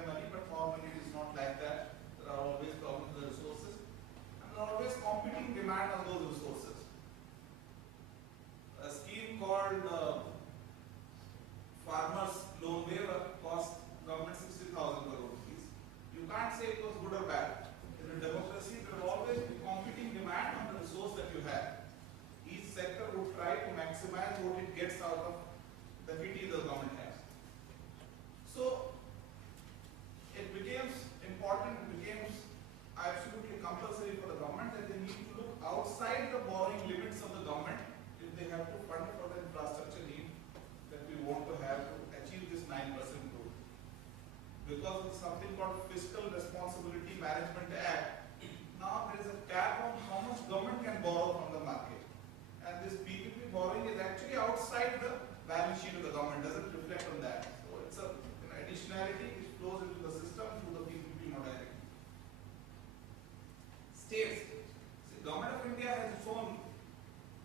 them money, but normally it is not like that. There are always problems with the resources, and there are always competing demand on those resources. A scheme called Farmers Loan Waiver cost government 60,000 crore rupees. You can't say it was good or bad. In a democracy, there will always be competing demand on the resource that you have. Each sector would try to maximize what it gets out of the kitty the government has. So it becomes important, it becomes absolutely compulsory for the government that they need to look outside the borrowing limits of the government if they have to fund for the infrastructure need that we want to have to achieve this 9% growth. Because of something called Fiscal Responsibility Management Act, now there is a cap on how much government can borrow from the market. And this PPP borrowing is actually outside the balance sheet of the government, doesn't reflect on that. So it's an additionality which flows into the system through the PPP modality. States, see, Government of India has its own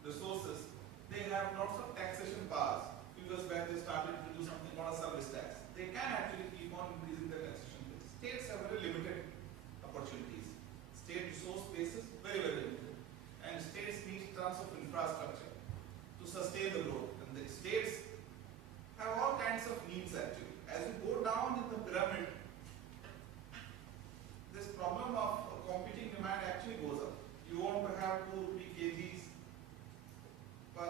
resources. They have lots of taxation powers. Few years back they started to do something called a service tax. They can actually keep on increasing their taxation base. States have very limited opportunities. State resource base is very, very limited. And states need tons of infrastructure to sustain the growth. And the states have all kinds of needs actually. As you go down in the pyramid, this problem of competing demand actually goes up. You want to have 2-3 kgs per,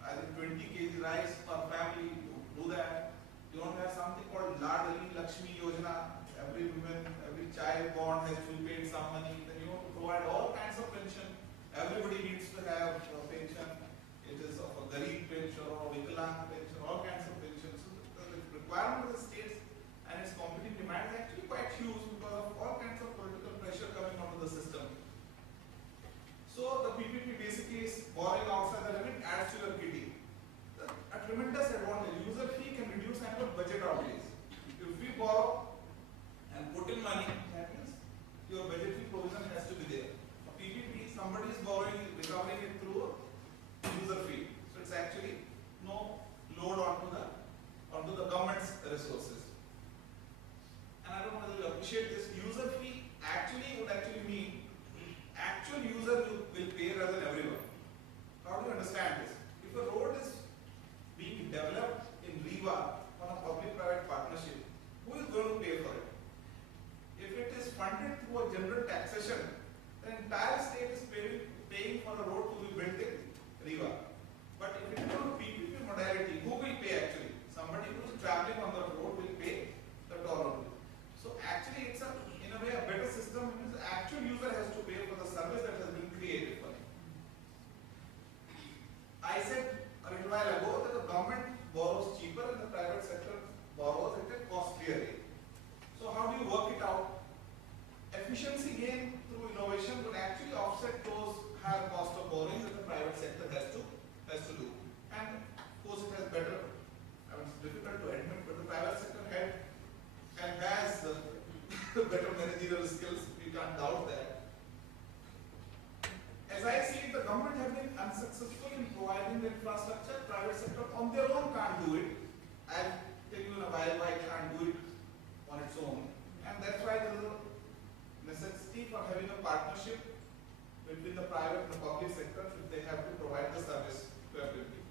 I think 20 kg rice per family, you do that. You want to have something called Ladali Lakshmi Yojana. Every woman, every child born has to be paid some money. Then you want to provide all kinds of pension. Everybody needs to have a pension. It is of a Garib pension or a Vikalang pension, all kinds of pensions. So the requirement of the states and its competing demand is actually quite huge because of all kinds of political pressure coming onto the system. So the PPP basically is borrowing outside the limit adds to your kitty. A tremendous advantage. User fee can reduce annual budget outlays. If we borrow and put in money, that means your budgetary provision has to be there. PPP, somebody is borrowing, recovering it through user fee. So it's actually no load onto the government's resources. And I don't know whether you appreciate this. User fee would actually mean actual user will pay rather than everyone. How do you understand this? If a road is being developed in Riva on a public-private partnership, who is going to pay for it? If it is funded through a general taxation, the entire state is paying for a road to be built in Riva. But if it is on a PPP modality, who will pay actually? Somebody who is traveling on the road will pay the toll. So actually it's in a way a better system because the actual user has to pay for the service that has been created for him. I said a little while ago that the government borrows cheaper and the private sector borrows at a costlier rate. So how do you work it out? Efficiency gain through innovation would actually offset those higher cost of borrowing that the private sector has to do. And of course it has better, it's difficult to admit, but the private sector has better managerial skills, we can't doubt that. As I see it, the government has been unsuccessful in providing the infrastructure, private sector on their own can't do it. I'll tell you in a while why it can't do it on its own. And that's why there is a necessity for having a partnership between the private and the public sector if they have to provide the service to everybody.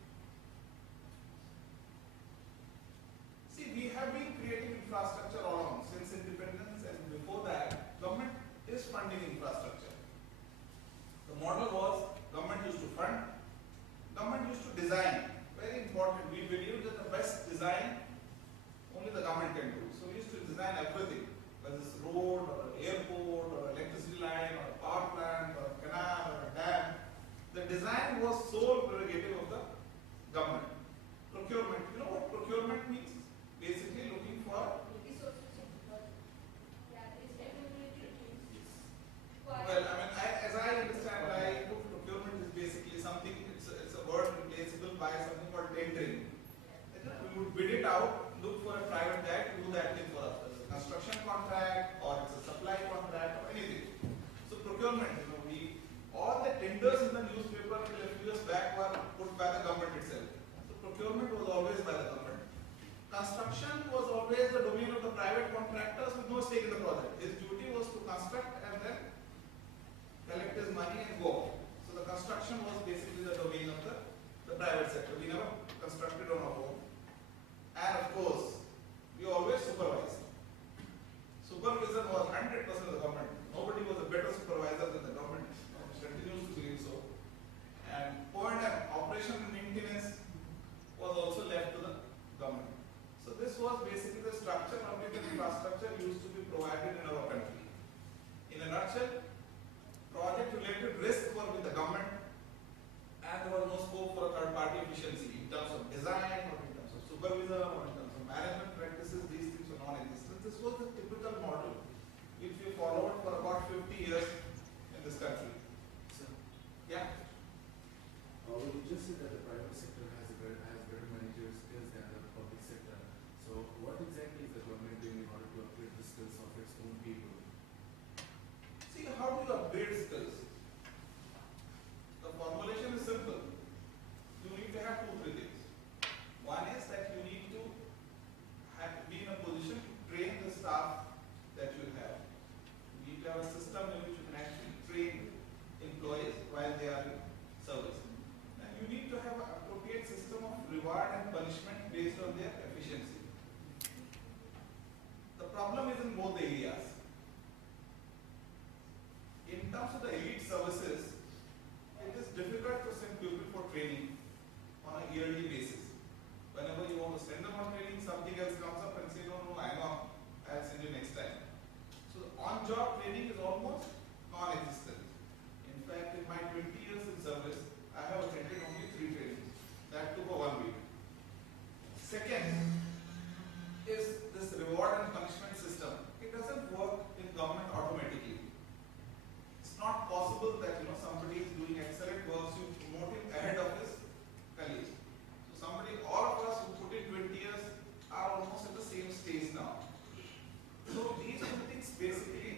See, we have been creating infrastructure all along since independence, and before that, government is funding infrastructure. The model was government used to fund, government used to design. Very important. We believe that the best design only the government can do. So we used to design everything, whether it's a road or an airport or electricity line or a power plant or a canal or a dam. The design was sole prerogative of the government. Procurement. You know what procurement means? Basically looking for well, I mean, as I understand, procurement is basically something, it's a word replaceable by something called tendering. We would bid it out, look for a private guy to do that thing for us. Whether it's a construction contract or it's a supply contract or anything. So procurement, all the tenders in the newspaper a few years back were put by the government itself. So procurement was always by the government. Construction was always always the domain of the private contractors with no stake in the project. His duty was to construct and then collect his money and go. So the construction was basically the domain of the private sector. We never constructed on our own. And of course, we always supervised. Supervision was 100% of the government. Nobody was a better supervisor than the government. It continues to believe so. And point and operation and maintenance was also left to the government. So this was basically the structure of the infrastructure used to be provided in our country. In a nutshell, project related risk were with the government and there was no scope for a third party efficiency in terms of design or in terms of supervision or in terms of management practices. These things were non-existent. This was the typical model which we followed for about 50 years in this country. So, Yeah. you just said that the private sector has better managerial skills than the public sector. So what exactly is the government doing in order to upgrade the skills of its own people? See, how do you upgrade skills? The formulation is simple. You need to have two, three things. One is that you need to be in a position to train the staff that you have. You need to have a system in which you can actually train employees while they are in service. And you need to have an appropriate system of reward and punishment based on their efficiency. The problem is in both areas. In terms of the elite services, it is difficult to send people for training on a yearly basis. Whenever you want to send them on training, something else comes up and say, no, I know, I'll send you next time. So the on-job training is almost non-existent. In fact, in my 20 years in service, I have attended only 3 trainings. That took for 1 week. Second is this reward and punishment system. It doesn't work in government automatically. It's not possible that somebody is doing excellent work, so you promote him ahead of his colleagues. So all of us who put in 20 years are almost at the same stage now. So these two things basically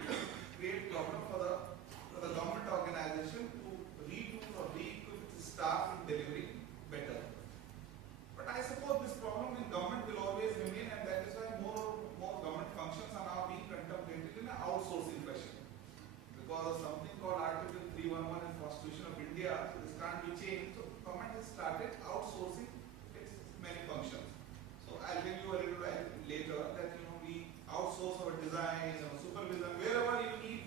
create problem for the government organization to retool or re-equip its staff in delivering better. But I suppose this problem in government will always remain, and that is why more government functions are now being contemplated in an outsourcing fashion. Because of something called Article 311 in Constitution of India, so this can't be changed. So government has started outsourcing its many functions. So I'll tell you a little while later that we outsource our design, our supervision, wherever you need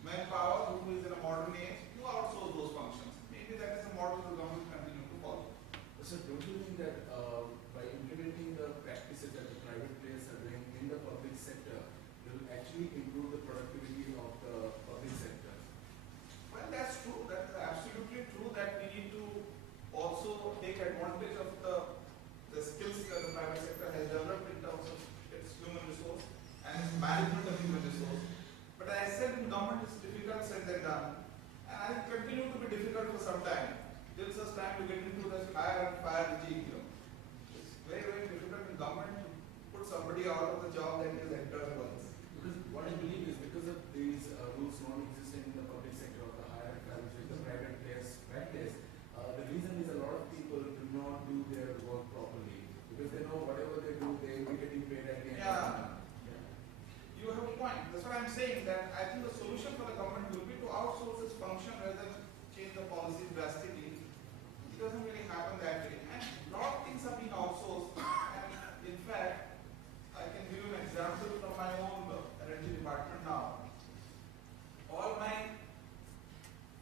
manpower who is in a modern age, you outsource those functions. Maybe that is a model the government will continue to follow. So don't you think that by implementing the practices that the private players are doing in the public sector will actually improve the productivity of the public sector? Well, that's true. That's absolutely true that we need to also take advantage of the skills that the private sector has developed in terms of its human resource and its management of human resource. But as I said, in government it's difficult said than done. And I will continue to be difficult for some time. Till such time you get into this hire and fire regime. It's very, very difficult in government to put somebody out of the job that is entered once. Because what I believe is because of these rules non-existent in the public sector of the higher and which the private players practice, the reason is a lot of people do not do their work properly because they know whatever they do, they will be getting paid at the end. Yeah. You have a point. That's what I'm saying, that I think the solution for the government will be to outsource its function rather than change the policy drastically. It doesn't really happen that way. And a lot of things are being outsourced. And in fact, I can give you an example from my own energy department now. All my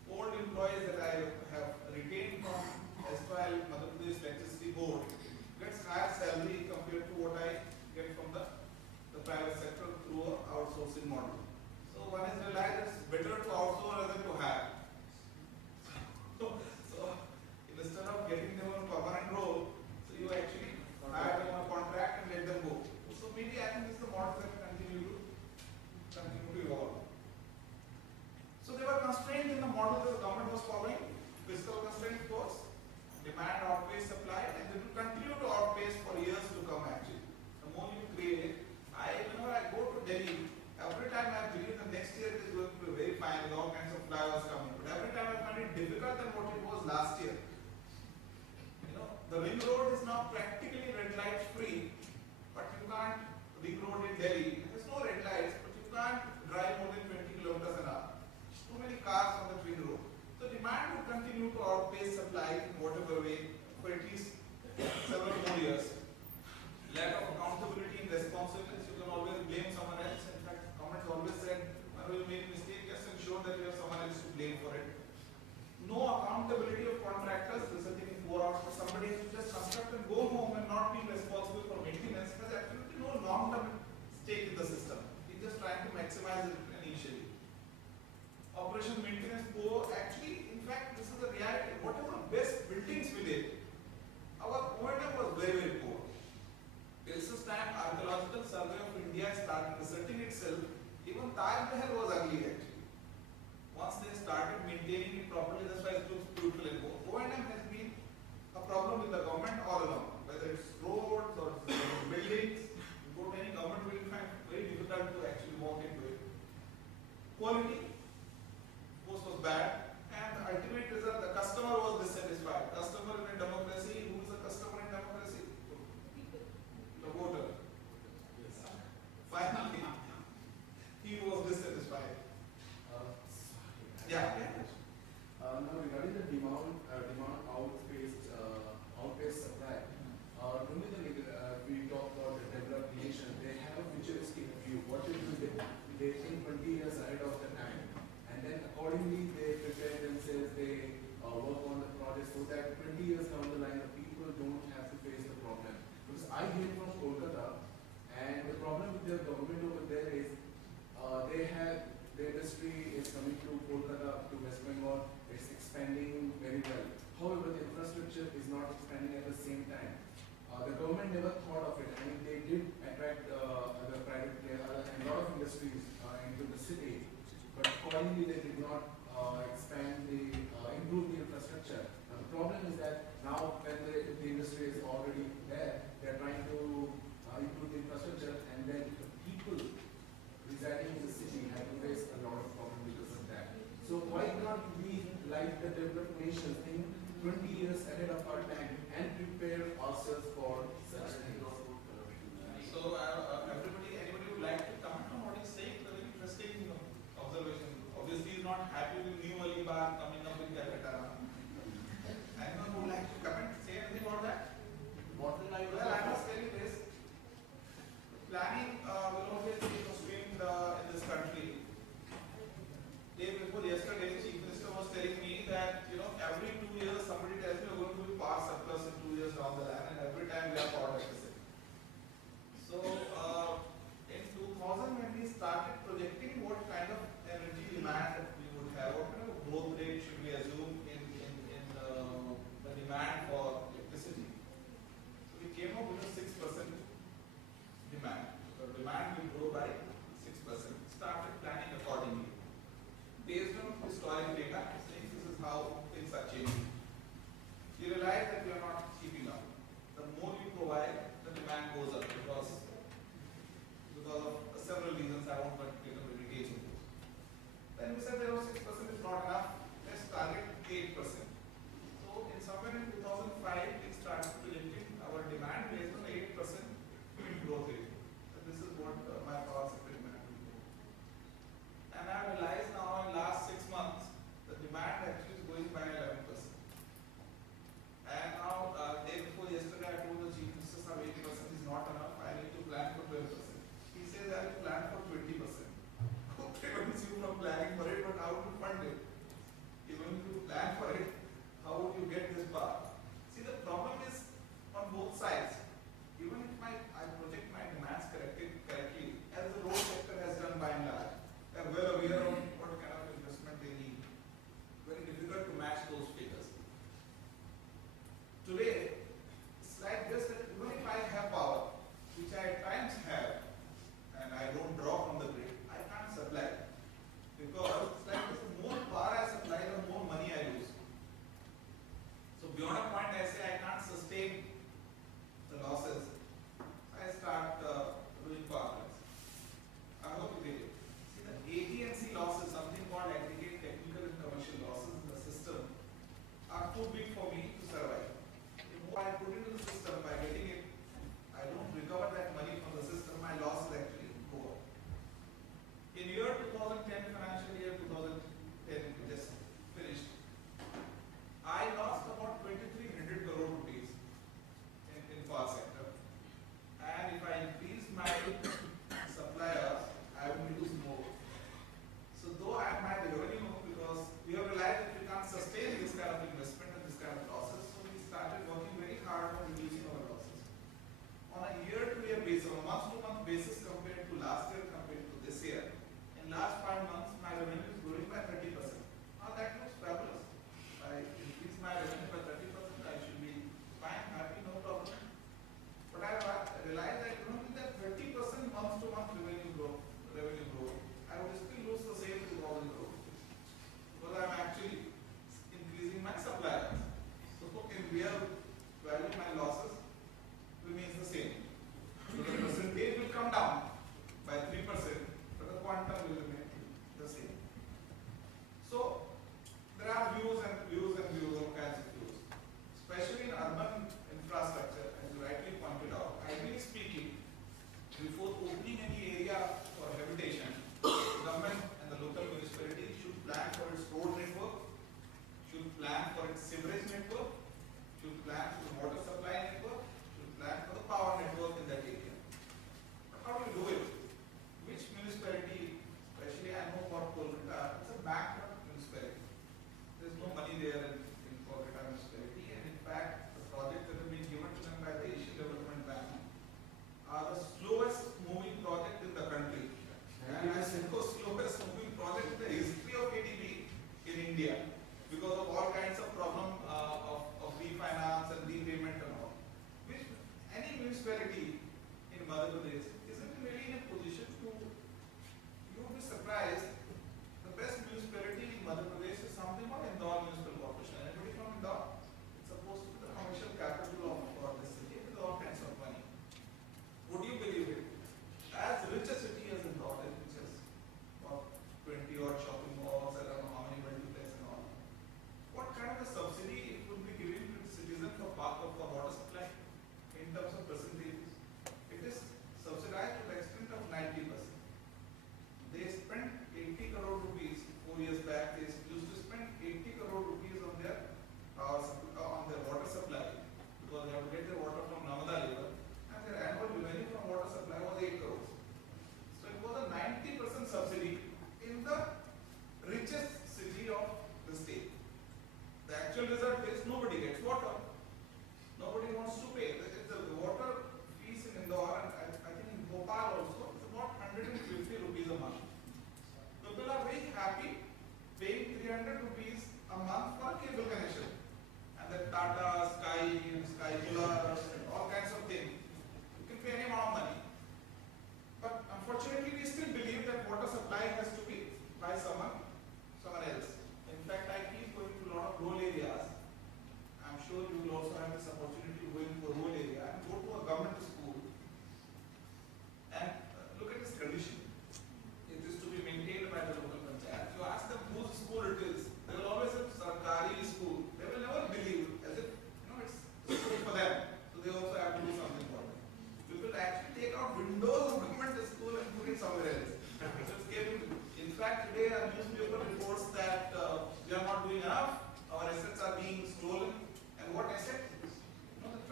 old employees that I have retained from SYL, Madhya Pradesh Electricity Board, gets higher salary compared to what I get from the private sector through an outsourcing model. So one has realized it's better to outsource rather than to hire. So instead of getting them on a permanent role, so you actually hire them on a contract and let them go. So maybe I think this is the model that will continue to evolve. So they were constrained in the model that the government was following. Fiscal constraint, of course, demand outpace supply, and they will continue to outpace for years to come actually. The more you create, whenever I go to Delhi, every time I believe the next year is going to be very fine with all kinds of flyovers coming. But every time I find it difficult than what it was last year. The ring road is now practically red light free, but you can't Delhi, there's no red lights, but you can't drive more than 20 kilometers an hour. Too many cars on the twin road. So demand would continue to outpace supply in whatever way for at least several more years. Lack of accountability and responsiveness, you can always blame someone else. In fact, government always said, when you make a mistake, just ensure that you have someone else to blame for it. No accountability of contractors, resulting in 4 hours for somebody to just construct and go home and not be responsible for maintenance, has absolutely no long-term stake in the system. He's just trying to maximize it initially. Operation maintenance poor, actually, in fact, this is the reality. Whatever best buildings we did, our O&M was very, very poor. Till this time, Archaeological Survey of India started asserting itself. Even Taj Mahal was ugly actually. Once they started maintaining it properly, that's why it looks beautiful and good. O&M has been a problem with the government all along. Whether it's roads or buildings, you go to any government building, you find it very difficult to actually walk into it. Quality, post was bad, and the ultimate result, the customer was dissatisfied. Customer in a democracy, who is a customer in democracy? The voter. Finally, he was dissatisfied. Yeah. Now regarding the demand outpaced supply. Normally we talk about the developed nation. They have a futuristic view. What they do, they think 20 years ahead of the time, and then accordingly they prepare themselves. They work on the project so that 20 years down the line, the people don't have to face the problem. Because I came from Kolkata, and the problem with the government over there is they have. The industry is coming to Kolkata, to West Bengal, it's expanding very well. However, the infrastructure is not expanding at the same time. The government never thought of it. I mean, they did attract the private players and a lot of industries into the city, but accordingly they did not improve the infrastructure. Now, the problem is that now when the industry is already there, they're trying to improve the infrastructure, and then the people residing in the city have to face a lot of problems because of that. So why not we, like the developed nations, think 20 years ahead of our time and prepare ourselves for such things? So anybody would like to comment on what he's saying? It's a very interesting observation. Obviously, he's not happy with New Alibaug coming up with Calcutta. Anyone would like to comment, say anything about that? What will I do? Well, I must tell you this. Planning will always be constrained in this country. Day before yesterday, the Chief Minister was telling me that every 2 years somebody tells me we're going to be power supply.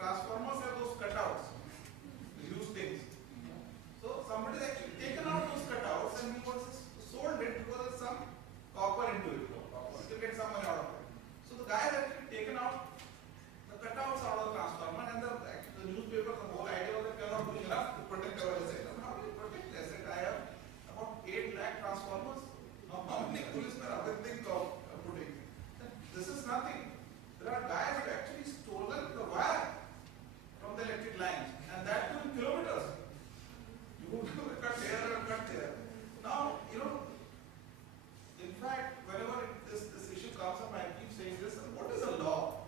transformers have those cutouts, the huge things. So somebody has actually taken out those cutouts and he wants sold it because there's some copper into it. To get some money out of it. So the guy has actually taken out the cutouts out of the transformer, and the newspaper, the whole idea was that we are not doing enough to protect our asset. How do you protect the asset? I have about 8 lakh transformers. Now how many policemen are they think of putting? This is nothing. There are guys who have actually stolen the wire from the electric lines, and that too in kilometers. You go to cut here and cut there. Now, in fact, whenever this issue comes up, I keep saying this, what is a law?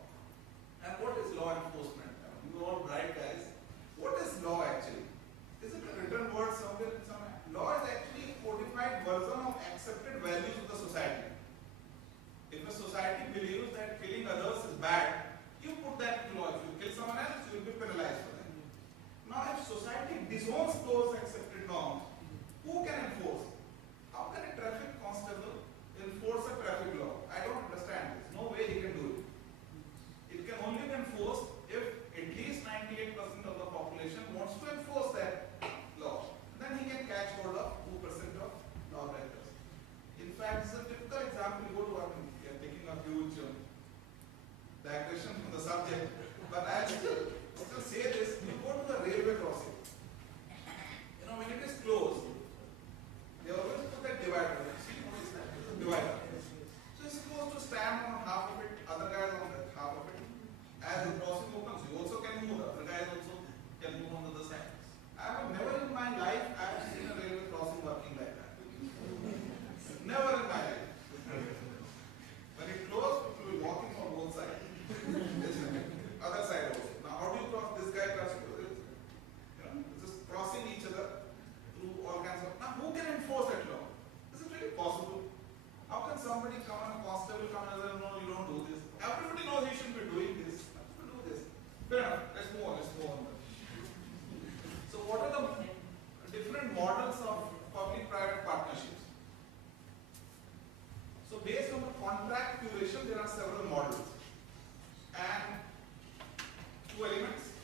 And what is law enforcement? You are all bright guys. What is law actually? Is it a written word somewhere in some? Law is actually a codified version of accepted values of the society. If a society believes that killing others is bad, you put that in law. If you kill someone else, you will be penalized for that. Now, if society disowns those accepted norms, who can enforce? How can a traffic constable enforce a traffic law? I don't understand this. No way he can do it. It can only be enforced if at least 98% of the population wants to enforce that law. Then he can catch hold of 2% of lawbreakers. In fact, this is a typical example. You go to, we are taking a huge digression from the subject, but I'll still say this. You go to the railway crossing. When it is closed, they always put that divider. See what is that? It's a divider. So you're supposed to stand on half of it, other guys on that half of it. As the crossing opens, you also can move. Other guys also can move on the other side. I have never in my life I have seen a railway crossing working like that. Never in my life. When it closed, people will be walking on both sides. Other side also. Now how do you cross? This guy crosses. Just crossing each other through all kinds of. Now who can enforce that law? Is it really possible? How can somebody come and a constable come and say, no, you don't do this? Everybody knows you should be doing this. People do this. Fair enough. Let's move on. So what are the different models of public-private partnerships? So based on the contract duration, there are several models. And 2 elements,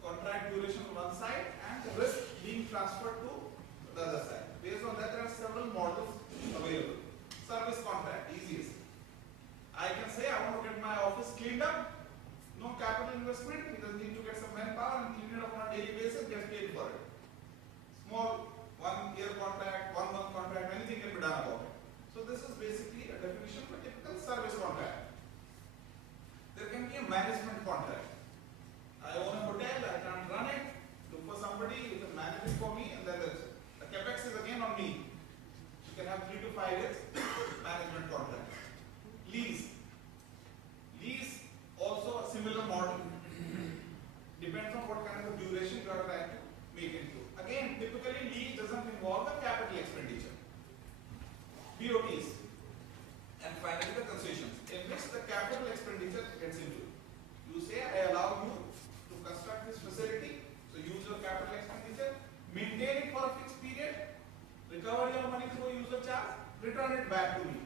contract duration on one side and the risk being transferred to the other side. Based on that, there are several models available. Service contract, easiest. I can say I want to get my office cleaned up, no capital investment, we just need to get some manpower and clean it up on a daily basis, get paid for it. Small 1-year contract, 1-month contract, anything can be done about it. So this is basically a definition of a typical service contract. There can be a management contract. I own a hotel, I can't run it, look for somebody who can manage it for me, and then the capex is again on me. You can have 3 to 5 years management contract. Lease. Lease also a similar model. Depends on what kind of a duration you are trying to make it to. Again, typically lease doesn't involve the capital expenditure. BOTs. And finally the concessions, in which the capital expenditure gets into. You say, I allow you to construct this facility, so use your capital expenditure, maintain it for a fixed period, recover your money through a user charge, return it back to me.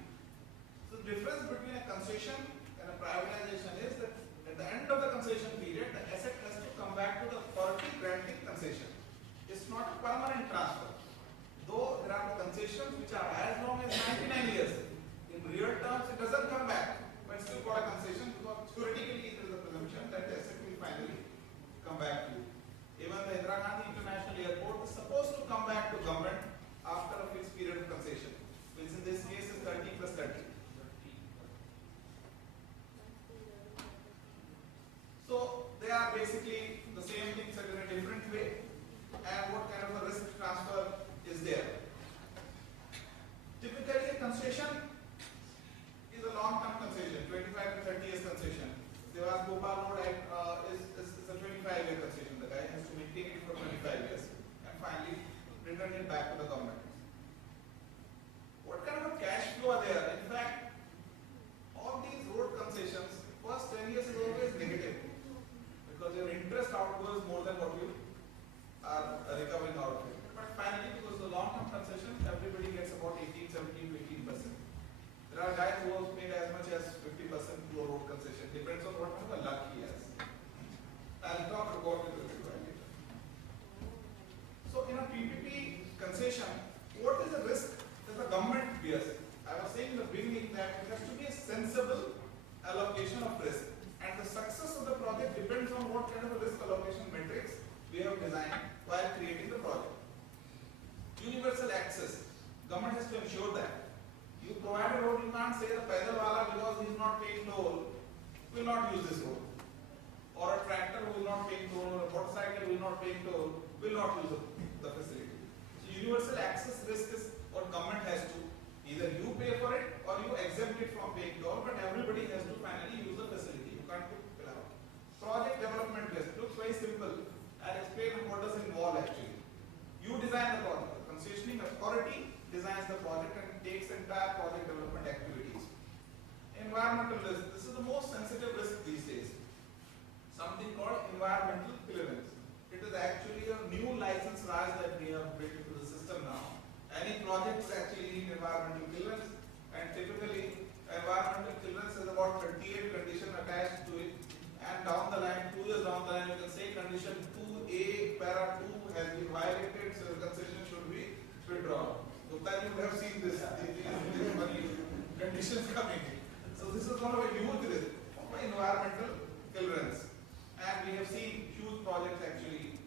So the difference between a concession and a privatization is that at the end of the concession period, the asset has to come back to the authority granting concession. It's not a permanent transfer. Though there are concessions which are as long as 99 years. In real terms, it doesn't come back, but it's still got a concession because theoretically there is a presumption that the asset will finally come back to you. Even the Indira Gandhi International Airport is supposed to come back to government after a fixed period of concession, which in this case is 30 plus 30. So they are basically the same things in a different way. And what kind of a risk transfer is there? Typically a concession is a long-term concession, 25 to 30 years concession. Devas Bhopal Road is a 25-year concession. The guy has to maintain it for 25 years and finally return it back to the government. What kind of a cash flow are there? In fact, all these road concessions, first 10 years is always negative because your interest outgo is more than what you are recovering out of it. But finally concession, what is the risk that the government bears? I was saying in the beginning that it has to be a sensible allocation of risk, and the success of the project depends on what kind of a risk allocation matrix we have designed while creating the project. Universal access, government has to ensure that. You provide a road, you can't say the pedal wala because he is not paying toll will not use this road, or a tractor will not pay toll, or a motorcycle will not pay toll will not use the facility. So universal access risk is what government has to, either you pay for it or you exempt it from paying toll, but everybody has to finally use the facility. You can't pull out. Project development risk looks very simple. I'll explain what does it involve actually. You design the project. The concessioning authority designs the project and takes entire project development activities. Environmental risk. This is the most sensitive risk these days. Something called environmental clearance. It is actually a new license Raj that we have built into the system now. Any project is actually need environmental clearance, and typically environmental clearance is about 38 conditions attached to it, and down the line, 2 years down the line, you can say condition 2A, para 2 has been violated, so the concession should be withdrawn. So that you would have seen this, these many conditions coming in. So this is one of a huge risk of environmental clearance. And we have seen huge projects actually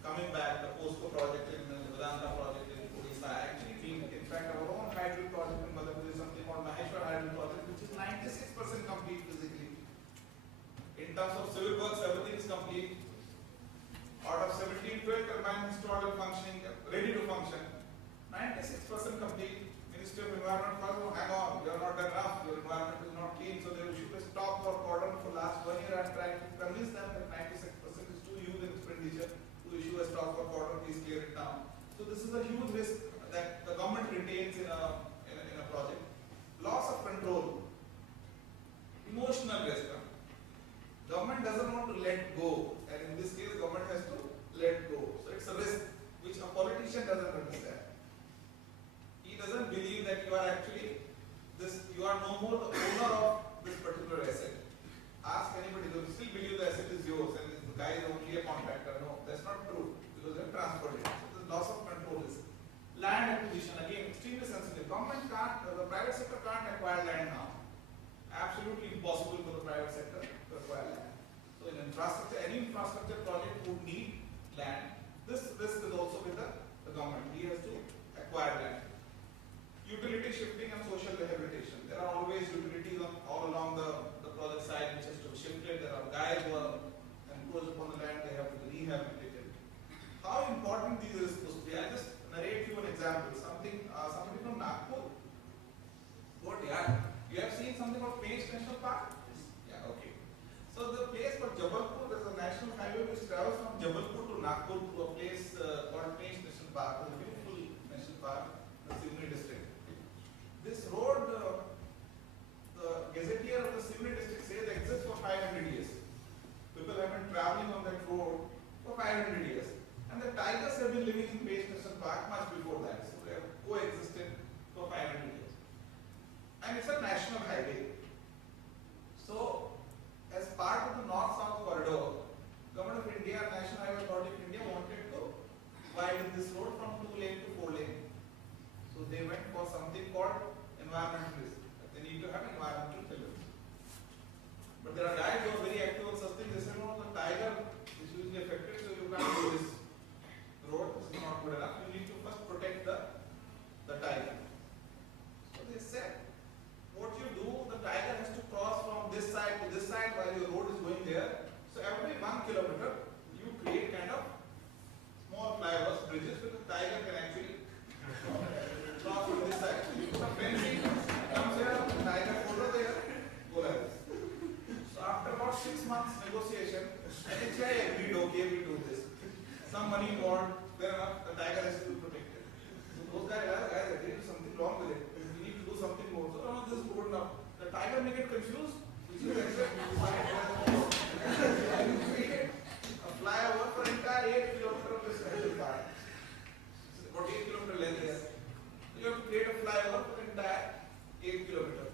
coming back, the POSCO project in the Vedanta project in Odisha, actually being, in fact, our own hydro project in Madhya Pradesh, something called Maheshwar hydro project, which is 96% complete physically. In terms of civil works, everything is complete. Out of 17, 12 turbines installed and functioning, ready to function. 96% complete. Ministry of Environment told, oh, hang on, you are not done enough, your environment is not clean, so they will shoot a stop or cordon for last 1 year. I am trying to convince them that 96% is too huge in expenditure to issue a stop or cordon, please clear it down. So this is a huge risk that the government retains in a project. Loss of control. Emotional risk. Government doesn't want to let go, and in this case, government has to let go. So it's a risk which a politician doesn't understand. He doesn't believe that you are actually this. You are no more the owner of this particular asset. Ask anybody; they will still believe the asset is yours, and the guy is only a contractor. No, that's not true because they have transferred it. So the loss of control is land acquisition. Again, extremely sensitive. Government can't, the private sector can't acquire land now. Absolutely impossible for the private sector to acquire land. So in infrastructure, any infrastructure project would need land. This risk is also with the government. He has to acquire land. Utility shifting and social rehabilitation. There are always utilities all along the project side which has to be shifted. There are guys who are encroached upon the land, they have to be rehabilitated. How important these risks must be? I'll just narrate you an example. Somebody from Nagpur. What, yeah? You have seen something about Page National Park? Yeah, okay. So the place called Jabalpur, there's a national highway which travels from Jabalpur to Nagpur to a place called Page National Park. It's a beautiful national park, the Sivni district. This road, the gazetteer of the Sivni district says exists for 500 years. People have been traveling on that road for 500 years. And the tigers have been living in Page National Park much before that. So they have coexisted for 500 years. And it's a national highway. So, as part of the North-South corridor, Government of India, National Highway Authority of India wanted to widen this road from 2 lane to 4 lane. So they went for something called environmental risk. They need to have environmental filters. But there are guys who are very active on such things. They say, no, the tiger is usually affected, so you can't do this road. This is not good enough. You need to first protect the tiger. So they said, what you do, the tiger has to cross from this side to this side while your road is going there. So every 1 kilometer, you create kind of small flyovers, bridges, where the tiger can actually cross from this side. So you put a fencing, comes here, the tiger goes over there, go like this. So after about 6 months negotiation, NHI agreed, okay, we do this. Some money involved, fair enough, the tiger has to be protected. So those guys agreed, something wrong with it. We need to do something more. So no, this is good enough. The tiger may get confused. Which is exactly you create a flyover for entire 8 kilometers of this national park. About 8 kilometer length here. So you have to create a flyover for entire 8 kilometers.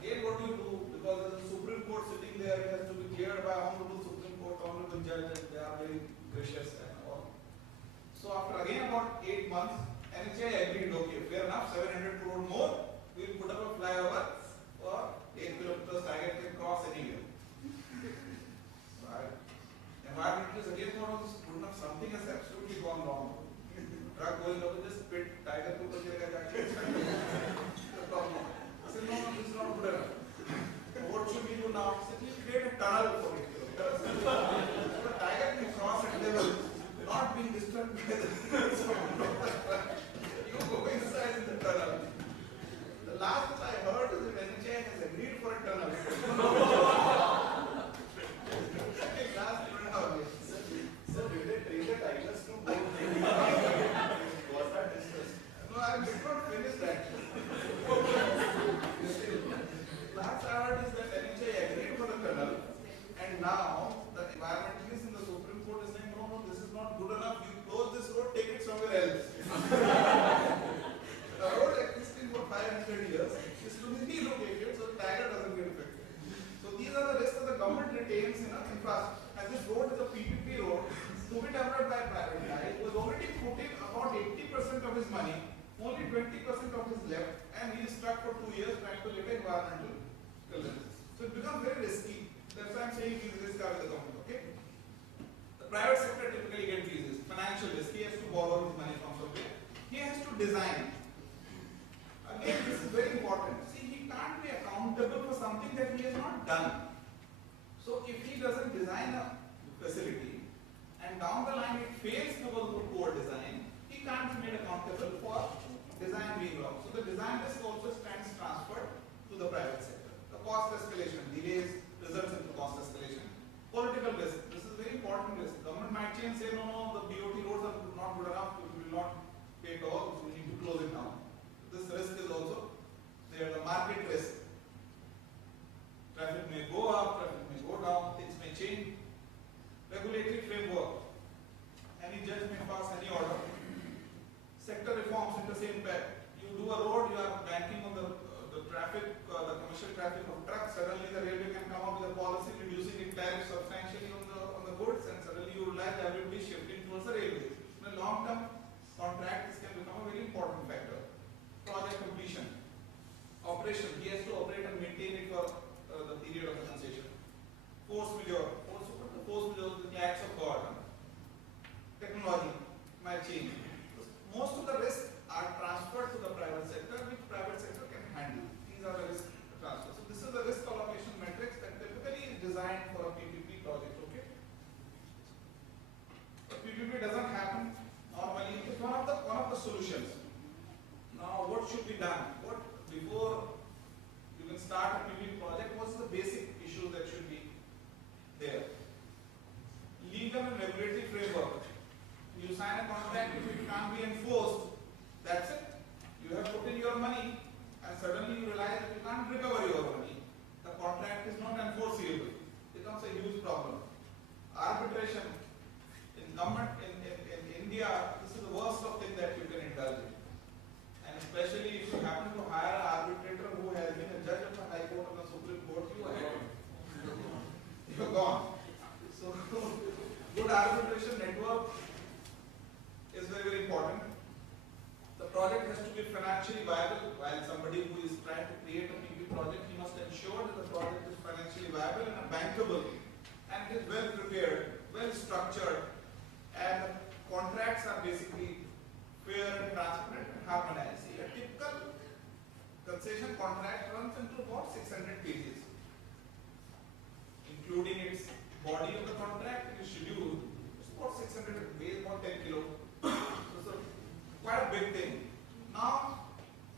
Again, what do you do? Because there is a Supreme Court sitting there, it has to be cleared by Honorable Supreme Court, Honorable Judge, and they are very gracious and all. So So after again about 8 months, NHAI agreed, okay, fair enough, 700 crore more, we will put up a flyover for 8 kilometers, Tiger can cross anywhere. Right. Environmentalists again thought this good enough, something has absolutely gone wrong. Truck going up with this pit, Tiger ko the problem. I said, no, this is not good enough. What should we do now? I said, we create a tunnel for 8 kilometers. So the Tiger can cross at level, not being disturbed by the you go inside in the tunnel. The last I heard is that NHAI has agreed for a tunnel. Last 1.5 years. Sir, did they train the tigers to go? Was that discussed? No, I did not finish that. Last I heard is that NHAI agreed for the tunnel, and now the environmentalists in the Supreme Court is saying, no, this is not good enough. You close this road, take it somewhere else. The road existing for 500 years is to be relocated so the Tiger doesn't get affected. So these are the risks that the government retains in infrastructure. And this road is a PPP road to be developed by a private guy who has already put in about 80% of his money, only 20% of his left, and he is stuck for 2 years trying to get environmental clearances. So it becomes very risky. That's why I'm saying these risks are with the government. Okay? The private sector typically gets these risks. Financial risk. He has to borrow his money from somewhere. He has to design. Again, this is very important. See, he can't be accountable for something that he has not done. So if he doesn't design a facility and down the line it fails because of poor design, he can't be made accountable for design being wrong. So the design risk also stands transferred to the private sector. The cost escalation, delays results into cost escalation. Political risk, this is very important risk. Government might change, say no, the BOT roads are not good enough, we will not pay tolls, we need to close it down. This risk is also there. The market risk. Traffic may go up, traffic may go down, things may change. Regulatory framework. Any judge may pass any order. Sector reforms in the same path. You do a road, you are banking on the traffic, the commercial traffic of trucks. Suddenly the railway can come up with a policy reducing its tariff substantially on the goods, and suddenly you would like everybody shifting towards the railways. In a long-term contract, this can become a very important factor. Project completion. Operation, he has to operate and maintain it for the period of the concession. Force majeure. Force majeure is the acts of God. Technology might change. Most of the risks are transferred to the private sector, which private sector can handle. These are the risk transfers. So this is the risk allocation matrix that typically is designed for a PPP project. Okay. But PPP doesn't happen normally. It's one of the solutions. Now, what should be done? What before you can start a PPP project? What's the basic issue that should be there? Legal and regulatory framework. You sign a contract, if it can't be enforced, that's it. You have put in your money, and suddenly you realize that you can't recover your money. The contract is not enforceable. It becomes a huge problem. Arbitration in government in India, this is the worst of things that you can indulge in. And especially if you happen to hire an arbitrator who has been a judge of the High Court or the Supreme Court, you are gone. You're gone. So, good arbitration network is very, very important. The project has to be financially viable. While somebody who is trying to create a PPP project, he must ensure that the project is financially viable and bankable, and it is well prepared, well structured, and contracts are basically fair and transparent and harmonized. See, a typical concession contract runs into about 600 pages, including its body of the contract, it is scheduled. It's about 600 pages, about 10 kilo. So quite a big thing. Now,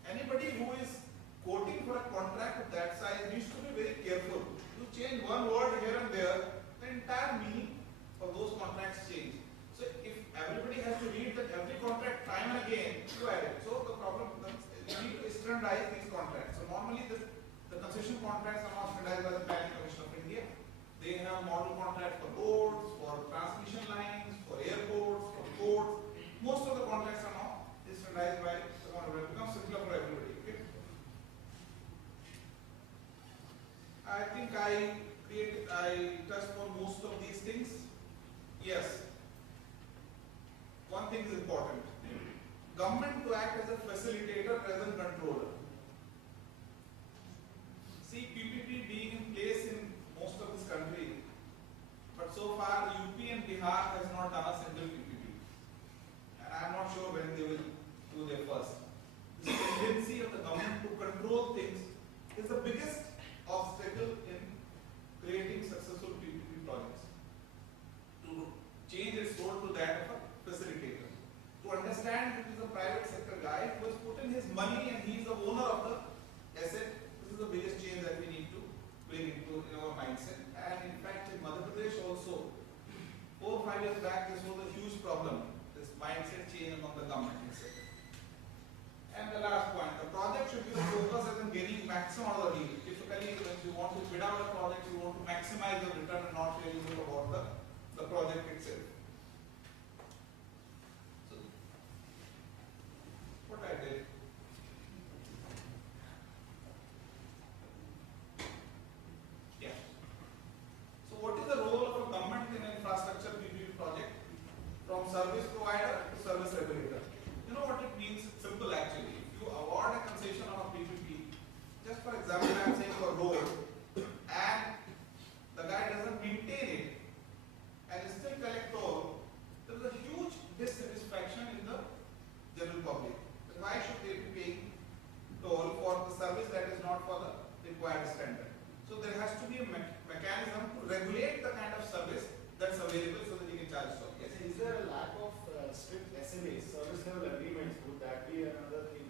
anybody who is quoting for a contract of that size needs to be very careful. You change one word here and there, the entire meaning of those contracts change. So if everybody has to read that every contract time and again, you add it. So the problem, you need to standardize these contracts. So normally the concession contracts are not standardized by the Planning Commission of India. They have model contracts for roads, for transmission lines, for airports, for ports. Most of the contracts are now standardized by the government. as a facilitator rather than controller. See, PPP being in place in most of this country, but so far UP and Bihar has not done a single PPP. And I am not sure when they will do their first. This tendency of the government to control things is the biggest obstacle in creating successful PPP projects. To change its role to that of a facilitator. To understand it is a private sector guy who has put in his money and he is the owner of the asset. This is the biggest change that we need to bring into in our mindset. And in fact, in Madhya Pradesh also, 4 or 5 years back, this was a huge problem. This mindset change among the government itself. And the last point, the project should be the focus as in gaining maximum out of the deal. Typically, when you want to bid out a project, you want to maximize the return and not really look about the project itself. So, what I did. Yeah. So, what is the role of a government in an infrastructure PPP project? From service provider to service regulator. You know what it means? It's simple actually. If you award a concession on a PPP, just for example, I am saying for road, and the guy doesn't maintain it, and still collect toll, there is a huge dissatisfaction in the general public. Then why should they be paying toll for the service that is not for the required standard? So there has to be a mechanism to regulate the kind of service that's available so that you can charge toll. Yes. Is there a lack of strict SLAs, service level agreements? Would that be another thing?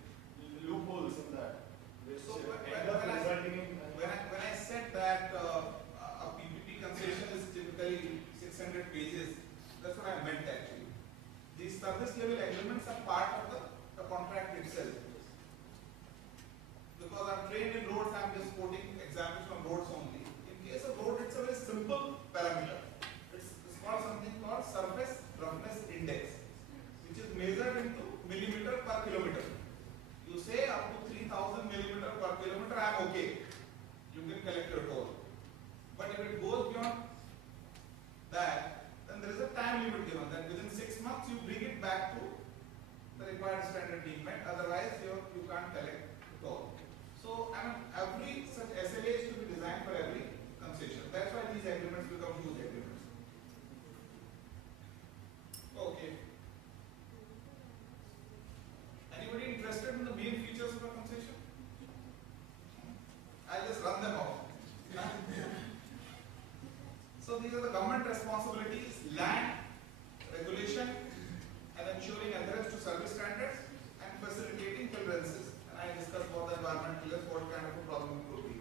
Loopholes in that, which So end up resulting in. when I said that a PPP concession is typically 600 pages, that's what I meant actually. These service level agreements are part of the contract itself. Because I'm trained in roads, I'm just quoting examples from roads only. In case of road, it's a very simple parameter. It's called something called surface roughness index, which is measured into millimeter per kilometer. You say up to 3000 millimeter per kilometer, I'm okay. You can collect your toll. But if it goes beyond that, then there is a time limit given that within 6 months you bring it back to the required standard being met. Otherwise, you can't collect toll. So, I mean, every such SLA is to be designed for every concession. That's why these agreements become huge agreements. Okay. Anybody interested in the main features of a concession? I'll just run them off. So these are the government responsibilities: land, regulation, and ensuring adherence to service standards, and facilitating clearances. And I discussed about the environmental clearance, what kind of a problem it could be.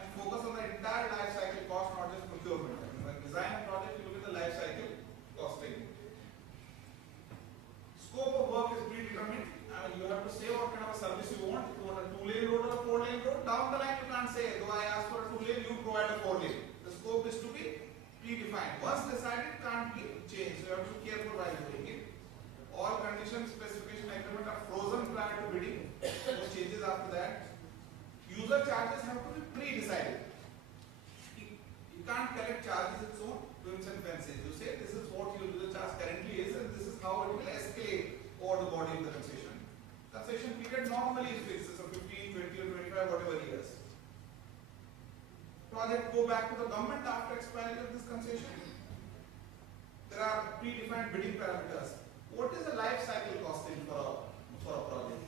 And focus on the entire life cycle cost, not just procurement. When you design a project, you look at the life cycle costing. Scope of work is predetermined. I mean, you have to say what kind of a service you want. If you want a 2-lane road or a 4-lane road, down the line you can't say, though I ask for a 2-lane, you provide a 4-lane. The scope is to be predefined. Once decided, can't be changed. So you have to be careful while doing it. All conditions, specification, agreement are frozen prior to bidding. No changes after that. User charges have to be pre-decided. You can't collect charges its own whims and fancies. You say this is what your user charge currently is, and this is how it will escalate over the body of the concession. Concession period normally is fixed, so 15, 20 or 25, whatever years. Project go back to the government after expiry of this concession. There are predefined bidding parameters. What is the life cycle costing for a project?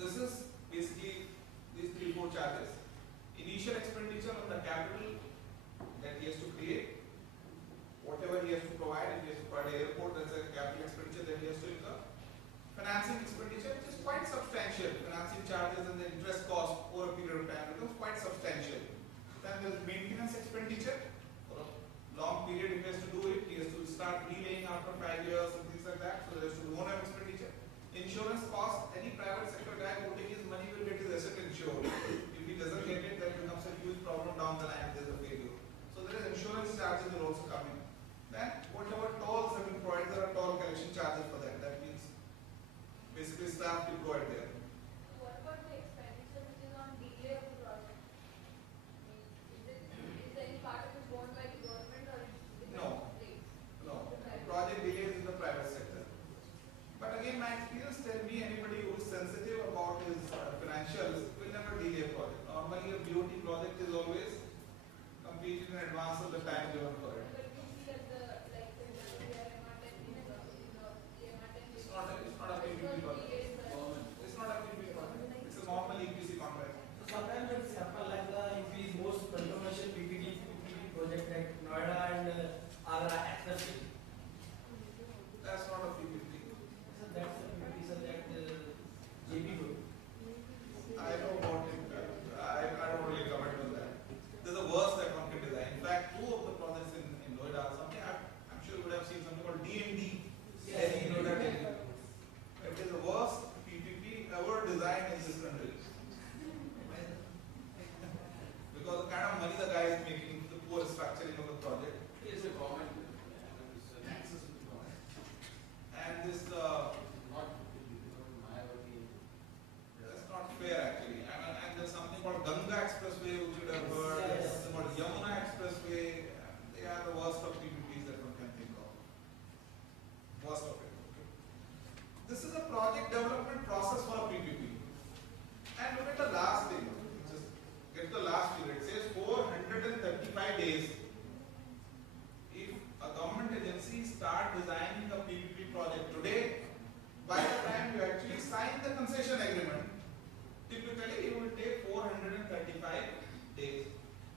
This is basically these 3-4 charges. Initial expenditure on the capital that he has to create, whatever he has to provide. If he has to provide an airport, that's a capital expenditure that he has to incur. Financing expenditure, which is quite substantial. Financing charges and the interest cost over a period of time becomes quite substantial. Then there is maintenance expenditure. For a long period, if he has to do it, he has to start relaying after 5 years and things like that. So there is to O&M expenditure. understanding. That's not a PPP. So that's the PPP, so that JP group. I know about it. I don't really comment on that. There's a worse that one can design. In fact, two of the projects in Noida, something I'm sure you would have seen something called DMD. Delhi, Noida, Delhi. It is the worst PPP ever designed in this country. Because the kind of money the guy is making, the poor structuring of the project. It's a government, it's an access to the government. And this, Not my opinion. that's not fair actually. And there's something called Ganga Expressway, which you would have heard. There's Yes. something called Yamuna Expressway. They are the worst of PPPs that one can think of. Worst of it. Okay. This is a project development process for a PPP. And look at the last thing. Just get the last figure. It says 435 days. If a government agency start designing a PPP project today, by the time you actually sign the concession agreement, typically it will take 435 days.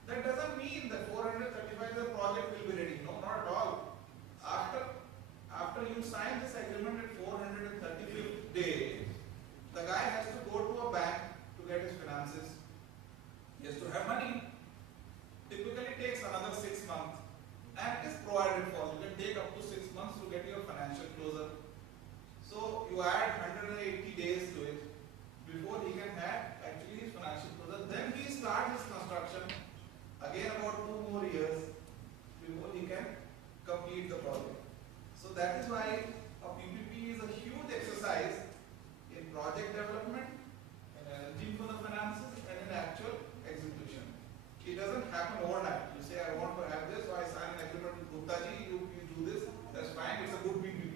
That doesn't mean that 435 the project will be ready. No, not at all. After you sign this agreement at 435th day, the guy has to go to a bank to get his finances. He has to have money. Typically takes another 6 months. And it is provided for. You can take up to 6 months to get your financial closure. So you add 180 days to it before he can have actually his financial closure. Then he starts his construction. Again about 2 more years before he can complete the project. So that is why a PPP is a huge exercise in project development, in arranging for the finances, and in actual execution. It doesn't happen overnight. You say, I want to have this, so I sign an agreement with Gupta ji, you do this, that's fine, it's a good PPP.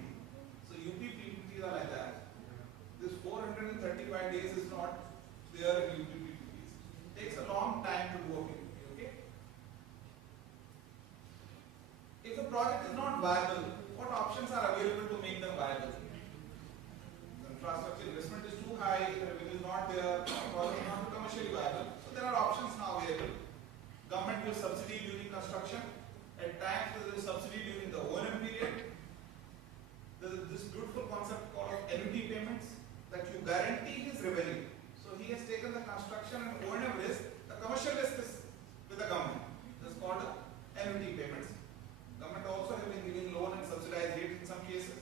So UP PPPs are like that. This 435 days is not there in UP PPPs. It takes a long time to do a PPP, okay? If the project is not viable, what options are available to make them viable? The infrastructure investment is too high, the revenue is not there, the project is not commercially viable. So there are options now available. Government gives subsidy during construction. At times there is subsidy during the O&M period. There is this beautiful concept called annuity payments that you guarantee his revenue. So he has taken the construction and O&M risk. The commercial risk is with the government. This is called annuity payments. Government also has been giving loan and subsidized rate in some cases.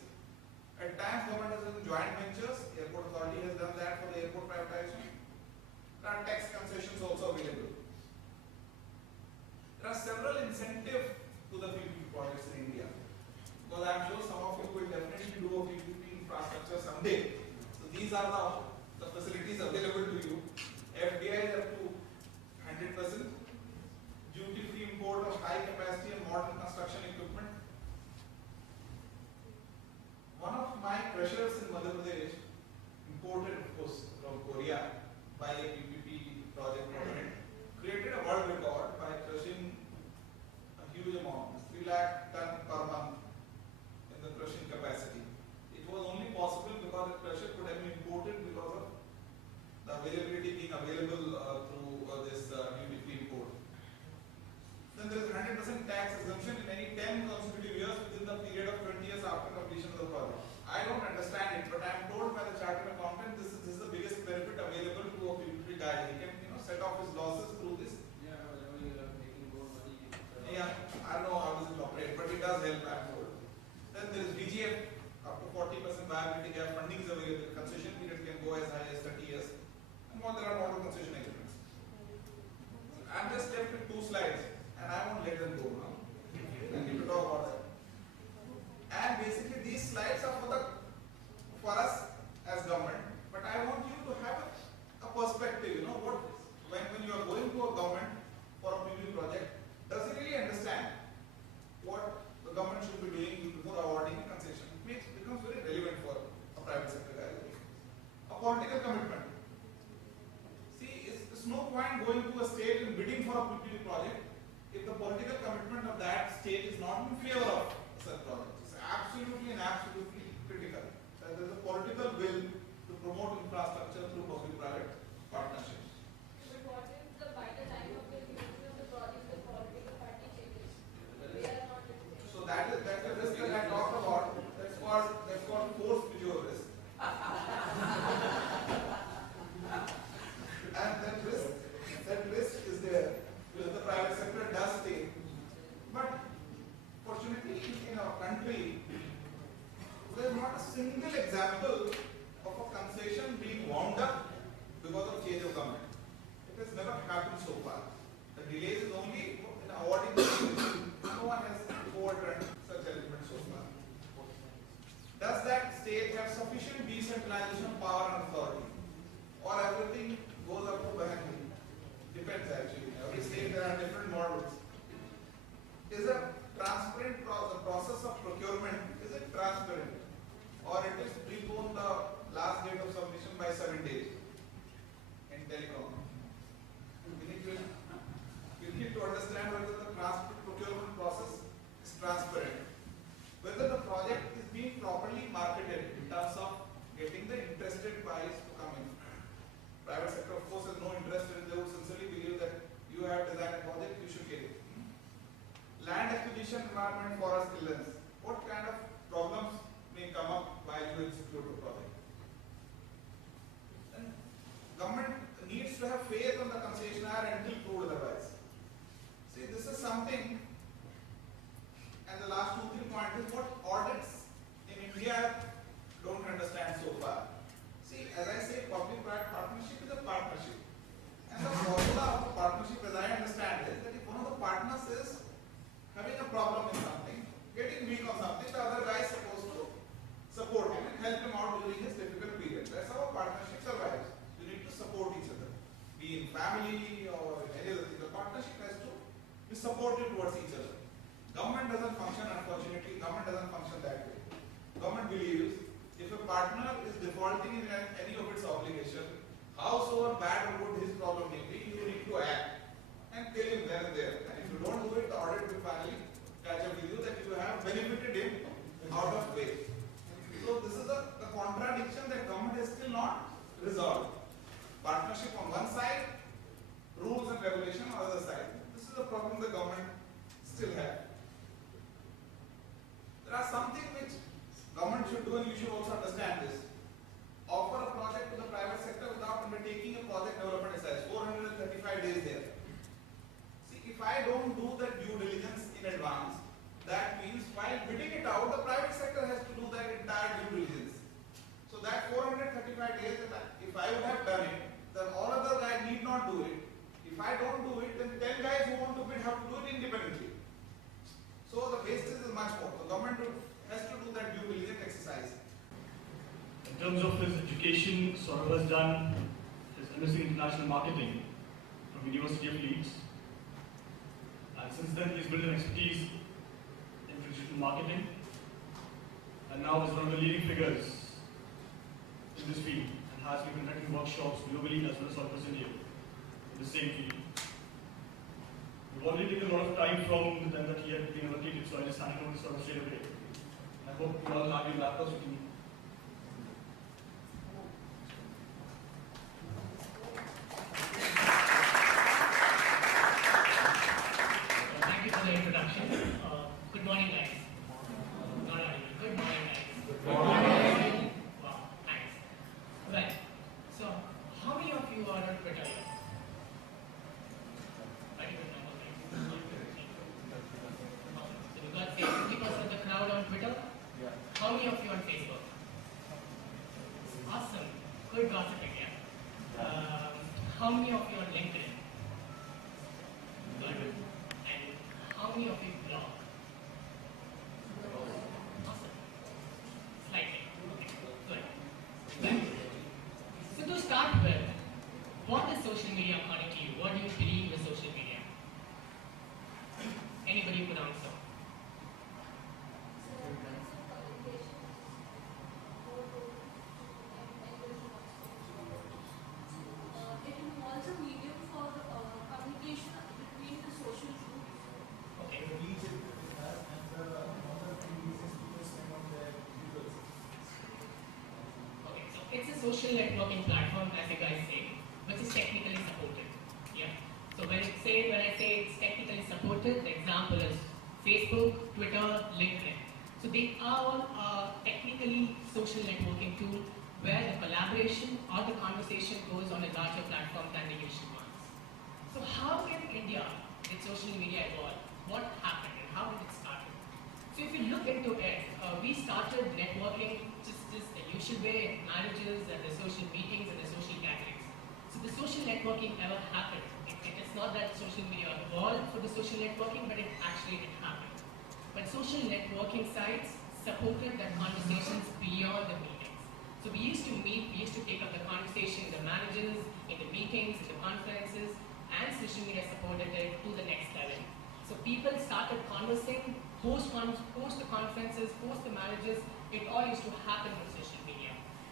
At times government has done joint ventures. Airport Authority has done that for the airport privatization. There are tax concessions also available. There are several incentives to the PPP projects in India. Because I am sure some of you will definitely do a PPP infrastructure someday. So these are the facilities available to you. FDI is up to 100%. Duty-free import of high capacity and modern construction equipment. One of my crushers in Madhya Pradesh, imported of course from Korea by a PPP project proponent, created a world record by crushing a huge amount, 3 lakh ton per month in the crushing capacity. It was only possible because the crusher could have been imported because of the availability being available through this duty-free import. Then there is 100% tax exemption in any 10 consecutive years within the period of 20 years after completion of the project. I don't understand it, but I am told by the chartered accountant this is the biggest benefit available to a PPP guy. He can set off his losses through this. Yeah, whenever you are making more money. Yeah, I don't know how does it operate, but it does help, I am told. Then there is VGF, up to 40% viability gap funding is available. Concession period can go as high as 30 years. And more, there are model concession agreements. I am just left with 2 slides. And I won't let them go now. I need to talk about that. And basically these slides are for us as government, but I want you to have a perspective, what when you are going to a government for a PPP project, does he really understand what the government should be doing before awarding a concession? It becomes very relevant for a private sector guy. A political commitment. See, it's no point going to a state and bidding for a PPP project if the political commitment of that state is not in favor of such project. It's absolutely critical that there is a political will to promote infrastructure through public-private partnerships. But what if by the time of the execution of the project, the political party changes? They are not So that is a single example of a concession being wound up because of change of government. It has never happened so far. The delays is only in awarding the concession. No one has overturned such arrangement so far. Does that state have sufficient decentralization of power and authority? Or everything goes up to Bahrain? Depends actually. Every state there are different models. Is a transparent the process of procurement, is it transparent? Or it is prepone the last date of submission by 7 days in telecom? You need to understand whether the procurement process is transparent, whether the project is being properly marketed in terms of getting the interested buyers to come in. Private sector, of course, has no interest in it. They would sincerely believe that you have designed a project, you should get it. Land acquisition, environment, forest clearance. What kind of problems may come up while you execute a project? And government needs to have faith on the concessionaire until proved otherwise. See, this is something, and the last 2-3 points is what audits in India don't understand so far. See, as I say, public-private partnership is a partnership. And the formula of a partnership, as I understand, is that if one of the partners is having a problem in something, getting weak on something, the other guy is supposed to support him and help him out during his difficult period. That's how a partnership survives. You need to support each other. Be in family or in any other thing. The partnership has to be supportive towards each other. Government doesn't function, unfortunately, government doesn't function that way. Government believes if a partner is defaulting in any of its obligation, howsoever bad or good his problem may be, you need to act and kill him there and there. And if you don't do it, the audit will finally catch up with you that you have benefited him out of way. So this is the contradiction that government has still not resolved. Partnership on one side, rules and regulation on the other side. This is the problem the government still has. There are something which government should do, and you should also understand this. Offer a project to the private sector without undertaking a project development exercise. 435 days there. See, if I don't do that due diligence in advance, that means while bidding it out, the private sector has to do that entire due diligence. So that 435 days, if I would have done it, then all other guys need not do it. If I don't do it, then 10 guys who want to bid have to do it independently. So the wastage is much more. The government has to do that due diligence exercise. In terms of his education, Saurabh has done his MSc in International Marketing from University of Leeds. And since then, he's built an expertise in digital marketing and now is one of the leading figures in this field and has been conducting workshops globally as well as across India in the same field. We've already taken a lot of time from the time that he had been allocated, so I just hand it over to Saurabh straight away. I hope you all have your laptops with you. Thank you for the introduction. Good morning, guys. Not audible. Good morning, guys. Good morning. Wow, thanks. Right. So, how many of you are on Twitter yet? Very good number, guys. So, we got say 50% of the crowd on Twitter. Yeah. How many of you on Facebook? Awesome. Good gossiping, yeah. How many of you on LinkedIn? Good. And how many of you blog? Awesome. Slightly. Okay. Good. Right. So to start with, what is social media according to you? What do you believe is social media? Anybody could answer. It involves a medium for the communication between the social groups. Okay. Okay, so it's a social networking platform, as you guys say, which is technically supported. Yeah. So when I say it's technically supported, the example is Facebook, Twitter, LinkedIn. So they are all technically social networking tool where the collaboration or the conversation goes on a larger platform than the usual ones. So how in India did social media evolve? What happened and how did it start? So if you look look into it, we started networking just the usual way, marriages and the social meetings and the social gatherings. So the social networking never happened. It is not that social media evolved for the social networking, but it actually did happen. But social networking sites supported the conversations beyond the meetings. So we used to meet, we used to take up the conversation in the managers, in the meetings, in the conferences, and social media supported it to the next level. So people started conversing, post the conferences, post the marriages, it all used to happen on social media.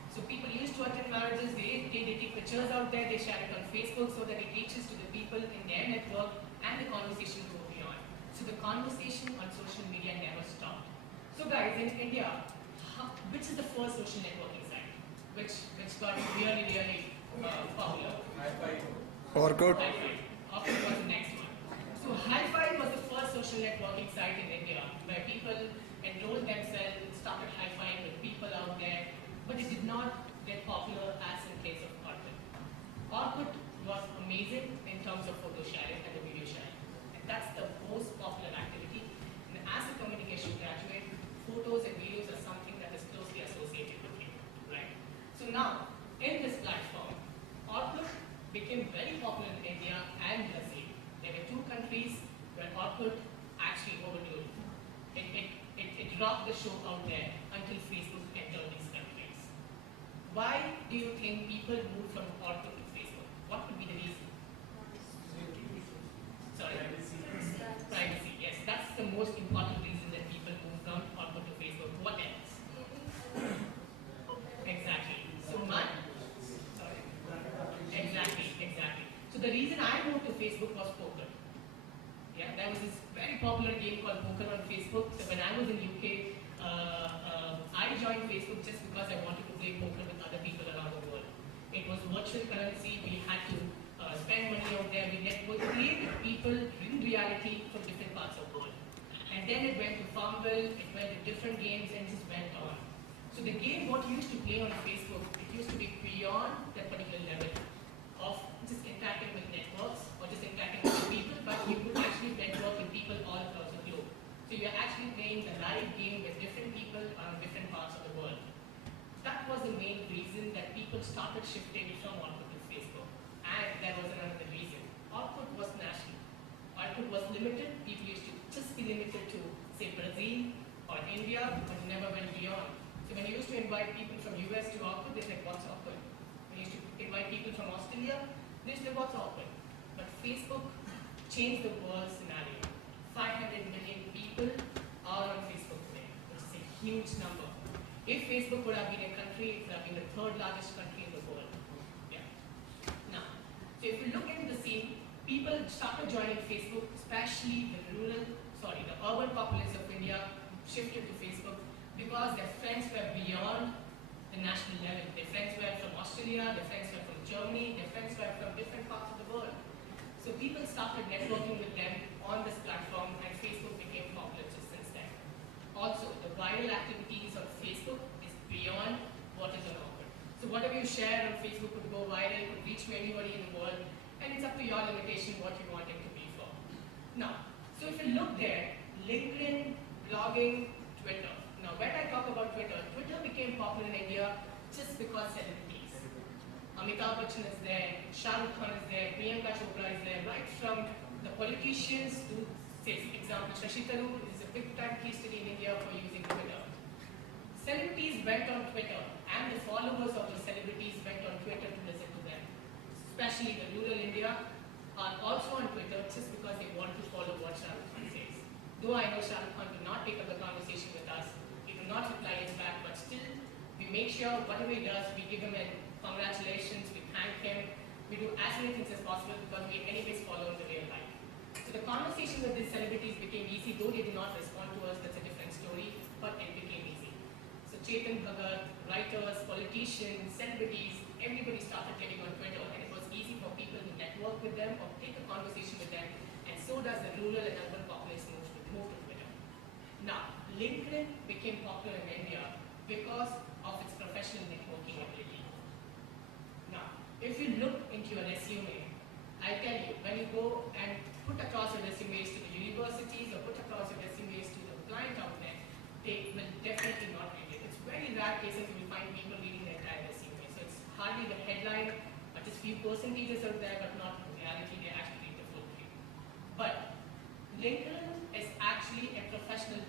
So people used to attend marriages, they take pictures out there, they share it on Facebook so that it reaches to the people in their network and the conversation go beyond. So the conversation on social media never stopped. So guys, in India, which is the first social networking site? Which got really popular? Orkut. Hi-Fi. Orkut was the next one. So Hi-Fi was the first social networking site in India where people enrolled themselves, started Hi-Fi with people out there, but it did not get popular as in case of Orkut. Orkut was amazing in terms of photo sharing and the video sharing. And that's the most popular activity. And as a communication graduate, photos and videos are something that is closely associated with you, right? So now, in this platform, Orkut became very popular in India and Brazil. There were two countries where Orkut actually overtook it. It rocked the show out there until Facebook entered these countries. Why do you think people moved from Orkut to Facebook? What could be the reason? Sorry? Privacy, yes. That's the most important reason that people moved from Orkut to Facebook. What else? Exactly. So sorry. Exactly. So the reason I moved to Facebook was poker. Yeah, there was this very popular game called poker on Facebook. So when I was in UK, I joined Facebook just because I wanted to play poker with other people around the world. It was virtual currency. We had to spend money out there. We created people in reality from different parts of the world. And then it went to Farmville, it went to different games, and just went on. So the game, what you used to play on Facebook, it used to be beyond that particular level of just interacting with networks or just interacting with people, but you could actually network with people all across the globe. So you're actually playing a live game with different people on different parts of the world. That was the main reason that people started shifting from Orkut to Facebook. And there was another reason. Orkut was national. Orkut was limited. People used to just be limited to, say, Brazil or India, but never went beyond. So when you used to invite people from US to Orkut, they said, what's Orkut? When you used to invite people from Australia, they said, what's Orkut? But Facebook changed the world scenario. 500 million people are on Facebook today, which is a huge number. If Facebook would have been a country, it would have been the third largest country in the world. Yeah. Now, so if you look into the scene, people started joining Facebook, especially the urban populace of India shifted to Facebook because their friends were beyond the national level. Their friends were from Australia, their friends were from Germany, their friends were from different parts of the world. So people started networking with them on this platform and Facebook became popular just since then. Also, the viral activities on Facebook is beyond what is on Orkut. So whatever you share on Facebook could go viral, could reach to anybody in the world, and it's up to your limitation what you want it to be for. Now, so if you look there, LinkedIn, blogging, Twitter. Now, when I talk about Twitter, Twitter became popular in India just because celebrities. Amitabh Bachchan is there, Shah Rukh Khan is there, Priyanka Chopra is there, right from the politicians to, say, for example, Shashi Tharoor is a big-time case study in India for using Twitter. Celebrities went on Twitter, and the followers of the celebrities went on Twitter to listen to them. Especially the rural India are also on Twitter just because they want to follow what Shah Rukh Khan says. Though I know Shah Rukh Khan did not take up the conversation with us, he did not reply us back, but still, we make sure whatever he does, we give him a congratulations, we thank him, we do as many things as possible because we anyways follow in the real life. So the conversation with these celebrities became easy, though they did not respond to us, that's a different story, but it became easy. So Chetan Bhagat, writers, politicians, celebrities, everybody started getting on Twitter, and it was easy for people to network with them or take a conversation with them, and so does the rural and urban populace move to Twitter. Now, LinkedIn became popular in India because of its professional networking ability. Now, if you look into your resume, I tell you, when you go and put across your resumes to the universities or put across your resumes to the client out there, they few percentages are there, but not in reality, they actually read the full thing. But LinkedIn is actually a professional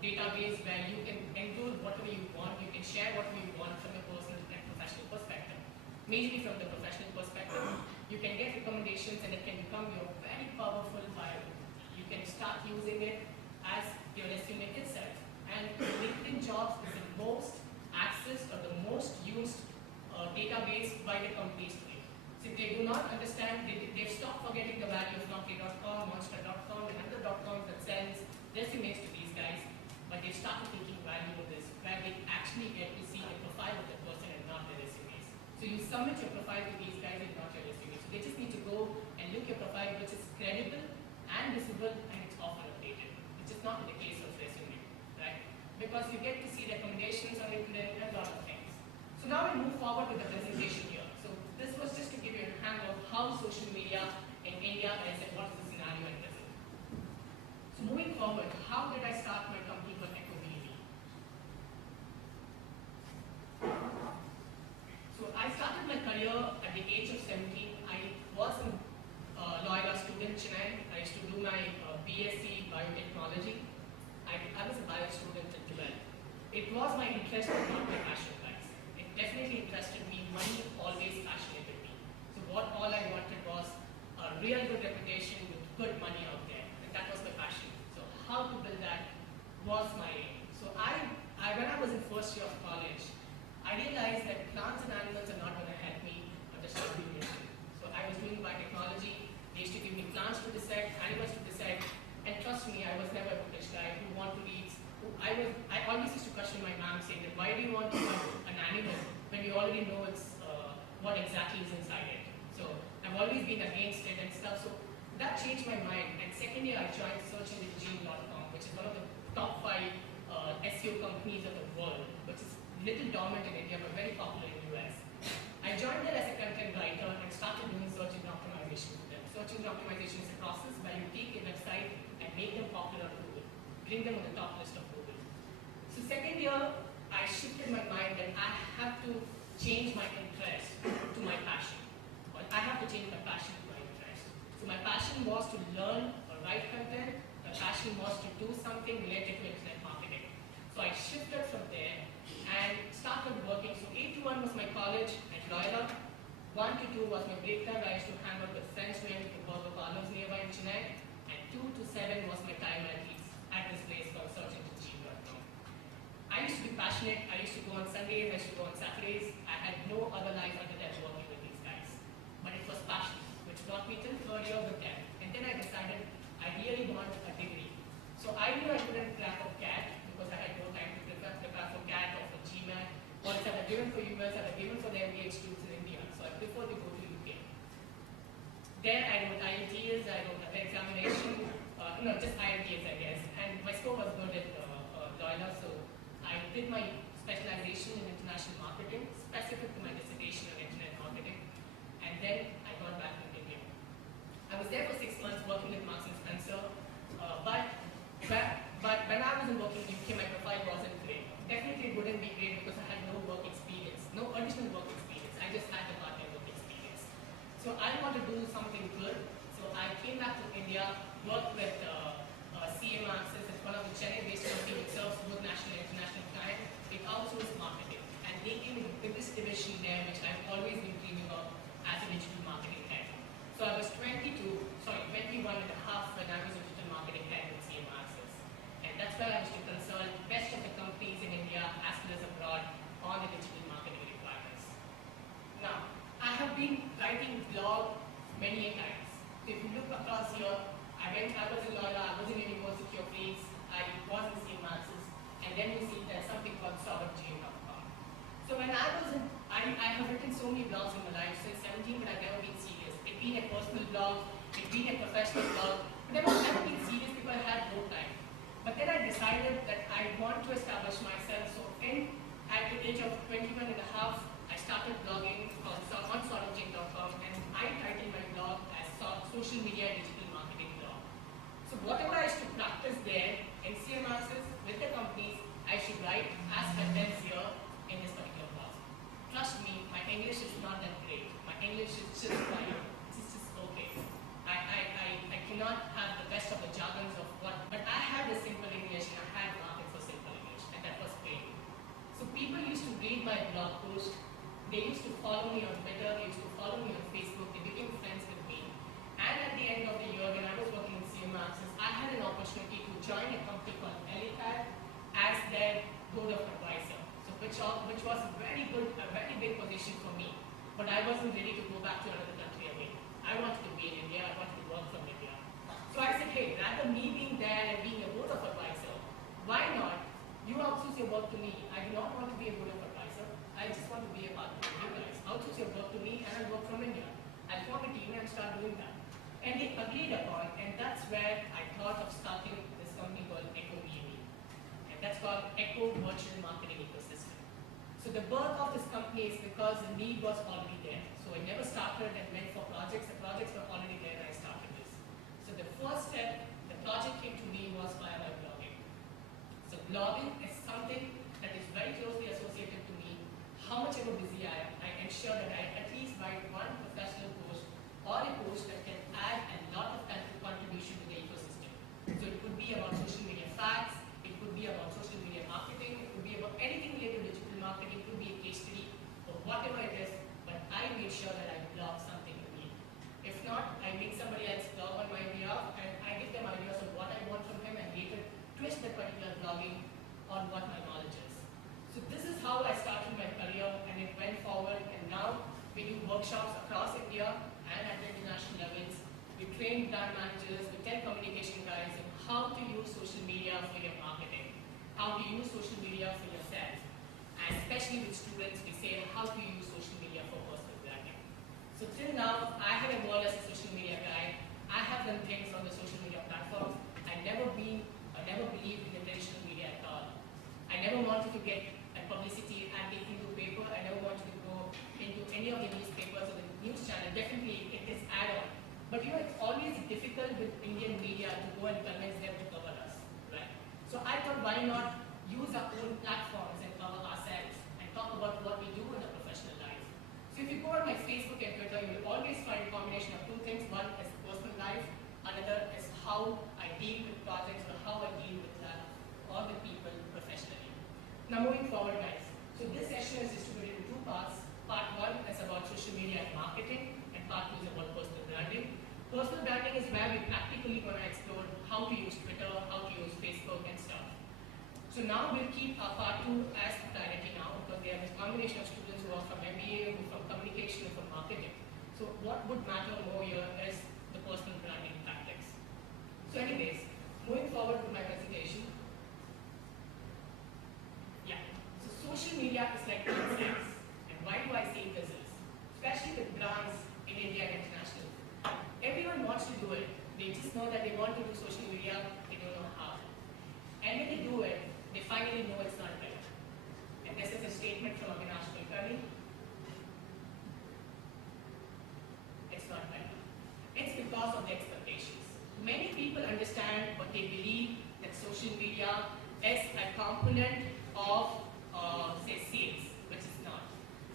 database where you can include whatever you want, you can share whatever you want from a personal and professional perspective. Mainly from the professional perspective, you can get recommendations and it can become your very powerful bio. You can start using it as your resume itself. And LinkedIn Jobs is the most accessed or the most used database by the companies today. So if they do not understand, they've stopped forgetting the value of Naukri.com, Monster.com, and other .coms that sends resumes to these guys, but they've started taking value of this, where they actually get to see the profile of the person and not their resumes. So you submit your profile to these guys and not your resume. So they just need to go and look your profile, which is credible and visible, and it's often updated, which is not in the case of resume, right? Because you get to see recommendations on LinkedIn and a lot of things. So now we move forward with the presentation here. So this was just to give you a hang of how social media in India is and what is the scenario at present. So moving forward, how did I start my company called EcoVV? So I started my career at the age of 17. I was a Loyola student, Chennai. I used to do my BSc Biotechnology. I was a bio student at 12. It was my interest and not my passion, guys. It definitely interested me. Money always fascinated me. So what all I wanted was a real good reputation with good money out there. And that was my passion. So how to build that was my aim. So when I was in first year of college, I realized that plants and animals are not going to help me understand nutrition. So I was doing biotechnology. They used to give me plants to dissect, animals to dissect, and trust me, I was never a British guy who wanted to eat. I always used to question my mom saying that why do you want to have an animal when you already know it's what exactly is inside it. So I've always been against it and stuff. So that changed my mind. And second year I joined searchengine.com, which is one of the top 5 SEO companies of the world, which is little dormant in India but very popular in the US. I joined there as a content writer and started doing search engine optimization with them. Search engine optimization is a process where you take a website and make them popular on Google, bring them on the top list of Google. So second year, I shifted my mind that I have to change my interest to my passion. Or I have to change my passion to my interest. So my passion was to learn or write content. My passion was to do something related to internet marketing. So I shifted from there and started working. So 8 to 1 was my college at Loyola. 1 to 2 was my break time. I used to hang out with friends who went to Burger Parlors nearby in Chennai. And 2 to 7 was my time at this place called searchengine.com. I used to be passionate. I used to go on Sundays. I used to go on Saturdays. I had no other life other than working with these guys. But it was passion, which brought me till third year with them. And then I decided I really want a degree. So I knew I couldn't crack a CAT because I had no time to prepare for CAT or for GMAT. Or if I had given for US, I had given for the MBA students in India. So I preferred to go to UK. There I wrote IELTS, I wrote the examination, just IELTS I guess. And my score was good at Loyola, so I did my specialization in international marketing, specific to my dissertation on internet marketing. And then I got back to India. I was there for 6 months working with Marks and Spencer, but when I wasn't working in UK, my profile wasn't great. Definitely it wouldn't be great because I had no work experience, no additional work experience. I just had the part-time work experience. So I want to do something good. So I came back to India, worked with CM Access. It's one of the Chennai-based companies which serves both national and international clients. It outsources marketing. And they gave me the biggest division there, which I've always been dreaming of as a digital marketing head. So I was 21 and a half when I was a digital marketing head with CM Access. And that's where I was to consult best of the companies in India as well as abroad on the digital marketing requirements. Now, I have been writing blog many times. So if you look across here, I was in Loyola, I was in University of Leeds, I was in CM Access, and then you see there's something called startupgm.com. So when I have written so many blogs in my life since 17, but I've never been serious. It's been a personal blog, it's been a professional blog, but I've never been serious because I had no time. But then I decided that I want to establish myself. So at the age of 21 and a half, I started blogging on startupgm.com, and I titled my blog as Social Media and Digital Marketing Blog. So whatever I used to practice there in CM Access with the companies, I should write as contents here in this particular blog. Trust me, my English is not that great. My English follow me on Twitter, they used to follow me on Facebook, they became friends with me. And at the end of the year, when I was working in CM Access, I had an opportunity to join a company called Elitad as their board of advisor. So which was a very good, a very big position for me. But I wasn't ready to go back to another country again. I wanted to be in India, I wanted to work from India. So I said, hey, rather me being there and being a board of advisor, why not you outsource your work to me? I do not want to be a board of advisor. I just want to be a partner with you guys. Outsource your work to me and I'll work from India. I'll form a team and start doing that. And they agreed upon, and that's where I thought of starting this company called Echo VME. And that's called Echo Virtual Marketing Ecosystem. So the birth of this company is because the need was already there. So I never started and went for projects. The projects were already there and I started this. So the first step, the project came to me was via my blogging. So blogging is something that is very closely associated to me. How much ever busy I am, I ensure that I at least write one professional post or a post that can add a lot of contribution to the ecosystem. So it could be about social media facts, it could be about social media marketing, it could be about anything related to digital marketing, it could be a case study or whatever it is, but I make sure that I blog something unique. If not, I make somebody else blog on my behalf and I give them ideas of what I want from him and later twist that particular blogging on what my knowledge is. So this is how I started my career and it went forward, and now we do workshops across India and at the international levels. We train brand managers, we tell communication guys on how to use social media for your marketing, how to use social media for yourself, and especially with students, we say how to use social media for personal branding. So till now, I have evolved as a social media guy. I have done things on the social media platforms. I never believed in the traditional media at all. I never wanted to get a publicity at the Hindu paper. I never wanted to go into any of the newspapers or the news channel. Definitely, it is add-on. But it's always difficult with Indian media to go and convince them to cover us, right? So I thought, why not use our own platforms and cover ourselves and talk about what we do in our professional life. So if you go on my Facebook and Twitter, you will always find a combination of two things. One is personal life, another is how I deal with projects or how I deal with all the people professionally. Now moving forward, guys. So this session is distributed into two parts. Part one is about social media and marketing, and part two is about personal branding. Personal branding is where we practically going to explore how to use Twitter, how to use Facebook and stuff. So now we'll keep our part two as priority now, because we have this combination of students who are from MBA, who are from communication, who are from marketing. So what would matter more here is the personal branding tactics. So anyways, moving forward with my presentation. Yeah, so social media is like incense. And why do I say this is? Especially with brands in India and international. Everyone wants to do it. They just know that they want to do social media, they don't know how. And when they do it, they finally know it's not right. And this is a statement from Avinash Kulkarni. It's not right. It's because of the expectations. Many people understand what they believe that social media is a component of, say, sales, which is not.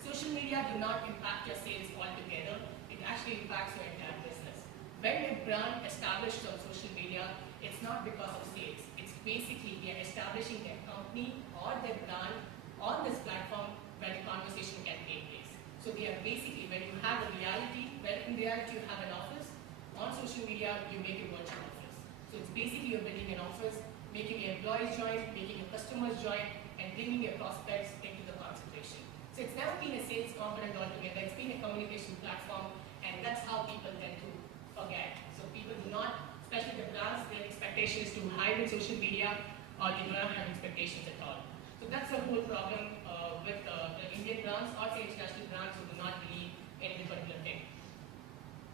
Social media do not impact your sales altogether. It actually impacts your entire business. When a brand established on social media, it's not because of sales. It's basically they are establishing their company or their brand on this platform where the conversation can take place. So they are basically, when you have a reality, where in reality you have an office, on social media you make a virtual office. So it's basically you're building an office, making your employees join, making your customers join, and bringing your prospects into the conversation. So it's never been a sales component altogether, it's been a communication platform, and that's how people tend to forget. So people do not, especially the brands, their expectation is to hide in social media, or they do not have expectations at all. So that's the whole problem with the Indian brands or say international brands who do not believe in any particular thing.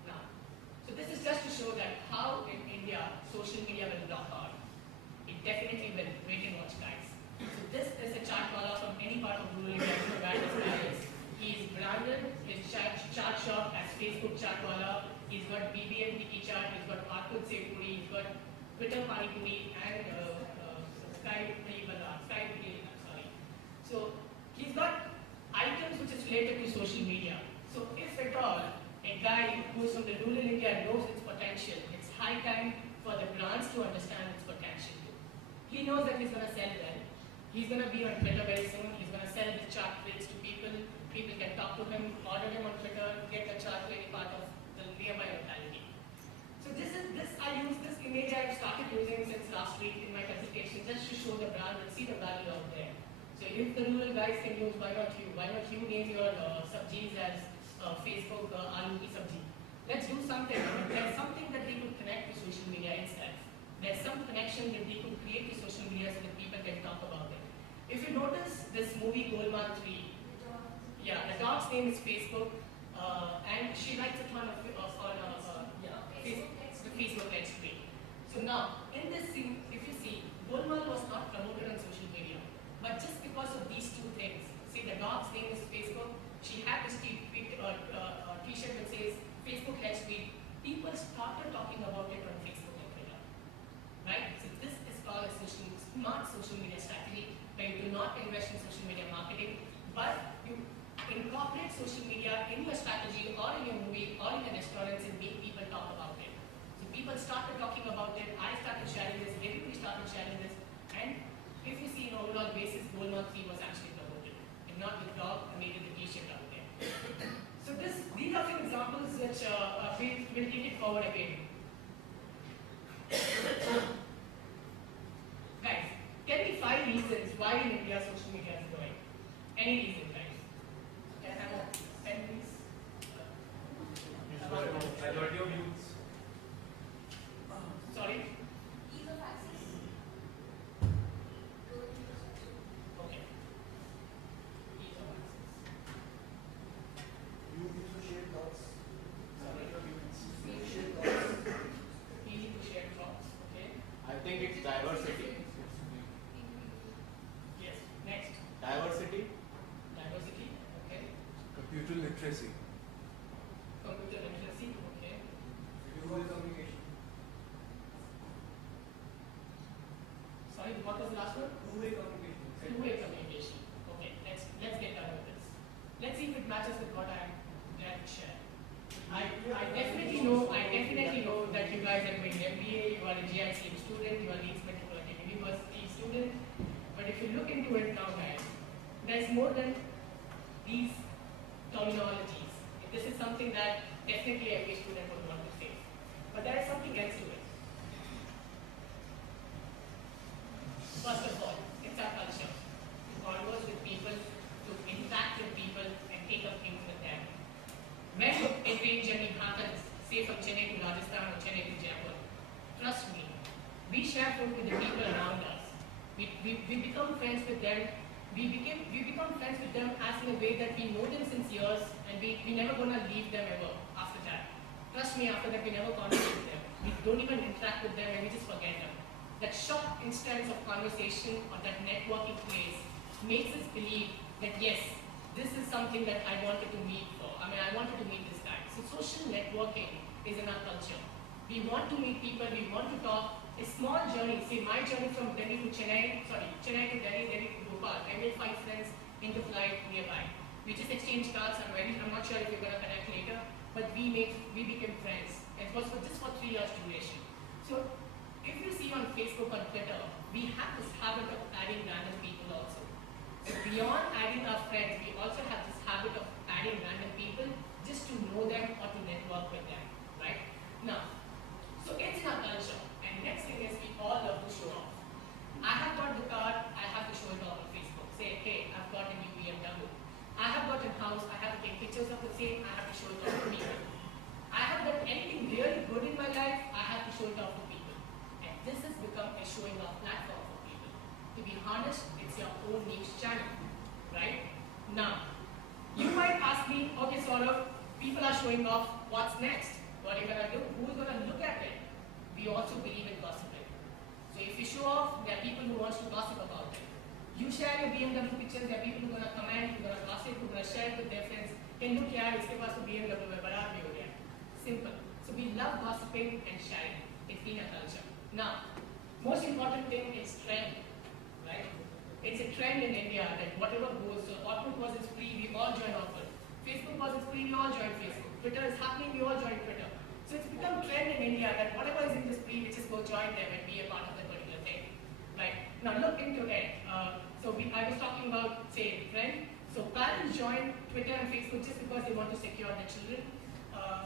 Now, so this is just to show that how in India social media will block out. It definitely will. Wait and watch, guys. So this is a chart wala from any part of rural India where this guy is. He's branded his chart shop as Facebook chart wala. He's got BBM Tiki chart. He's got Arkud Sevpuri. He's got Twitter Pani Puri and Sky Puri. Sorry. So he's got items which is related to social media. So if at all a guy who is from the rural India knows its potential, it's high time for the brands to understand its potential too. He knows that he's going to sell well. He's going to be on Twitter very soon. He's going to sell the chart rates to people. People can talk to him, order him on Twitter, get a chart to any part of the nearby locality. So I use this image I've started using since last week in my presentation just to show the brand and see the value out there. So if the rural guys can use, why not you? Why not you name your subjis as Facebook aloo ki sabji? Let's do something. There's something that they could connect to social media itself. There's some connection that they could create to social media so that people can talk about it. If you notice this movie Golmaal 3, yeah, the dog's name is Facebook, and she writes a ton of Facebook Let's Play. So now, in this scene, if you see, Golmaal was not promoted on social media, but just because of these two things, see the dog's name is Facebook, she had this t-shirt that says Facebook Let's Play, people started talking about it on Facebook and Twitter, right? So this is called a smart social media strategy, where you do not invest in social media marketing, but you incorporate social media in your strategy or in your movie or in your restaurants and make people talk about it. So people started talking about it, I started sharing this, everybody started sharing this, and if you see on an overall basis, Golmaal 3 was actually promoted, and not the dog made it the t-shirt out there. So these are some examples which we'll take it forward again. Guys, tell me 5 reasons why in India social media is growing. Any reason, guys? Can I have a pen, please? Majority of youths. Sorry? Ease of access. Okay. Ease of access. You need to share thoughts. Sorry? Share thoughts. Easy to share thoughts. Okay. I think it's diversity. Yes. Next. Diversity. Diversity. Okay. Computer literacy. Computer literacy. Okay. Visual communication. Sorry, what was the last one? Two-way communication. Two-way communication. Okay, let's get done with this. Let's see if it matches with what I'm glad to share. I definitely know that you guys are doing MBA, you are a JICM student, you are Leeds Metropolitan University student. But if you look into it now, guys, there's more than these terminologies. This is something that definitely every student would want to say. But there is something else to it. First of all, it's our culture. To converse with people, to interact with people, and take up things with them. When a train journey happens, say from Chennai to Rajasthan or Chennai to Jaipur, trust me, we share food with the people around us. We become friends with them. We become friends with them as in a way that we know them since years, and we never gonna leave them ever after that. Trust me, after that we never contact with them. We don't even interact with them and we just forget them. That short instance of conversation or that networking phase makes us believe that yes, this is something that I wanted to meet for. I wanted to meet this guy. So social networking is in our culture. We want to meet people, we want to talk. A small journey, say my journey from Chennai to Delhi, Delhi to Bhopal. I made 5 friends in the flight nearby. We just exchanged cards. I'm not sure if we're gonna connect later, but we became friends. It was just for 3 years duration. So if you see on Facebook or Twitter, we have this habit of adding random people also. So beyond adding our friends, we also have this habit of adding random people just to know them or to network with them, right? Now, so it's in our culture. And next thing is we all love to show off. I have got the car, I have to show it off on Facebook. Say, hey, I've got a new BMW. I have got a house, I have to take pictures of the same, I have to show it off to people. I have done anything really good in my life, I have to show it off to people. And this has become a showing off platform for people. To be honest, it's your own niche channel, right? Now, you might ask me, okay, Saurav, people are showing off, what's next? What are you gonna do? Who's gonna look at it? We also believe in gossiping. So if you show off, there are people who want to gossip about it. You share your BMW pictures, there are people who are gonna comment, who are gonna gossip, who are gonna share it with their friends. Can look here, iske paas to BMW mein bada aadmi ho gaya. Simple. So we love gossiping and sharing. It's been a culture. Now, most important thing is trend, right? It's a trend in India that whatever goes, so Orkut was its free, we all join Orkut. Facebook was its free, we all join Facebook. Twitter is happening, we all join Twitter. So it's become trend in India that whatever is in this free, we just go join them and be a part of that particular thing. Right? Now look into it. So I was talking about, say, trend. So parents join Twitter and Facebook just because they want to secure their children.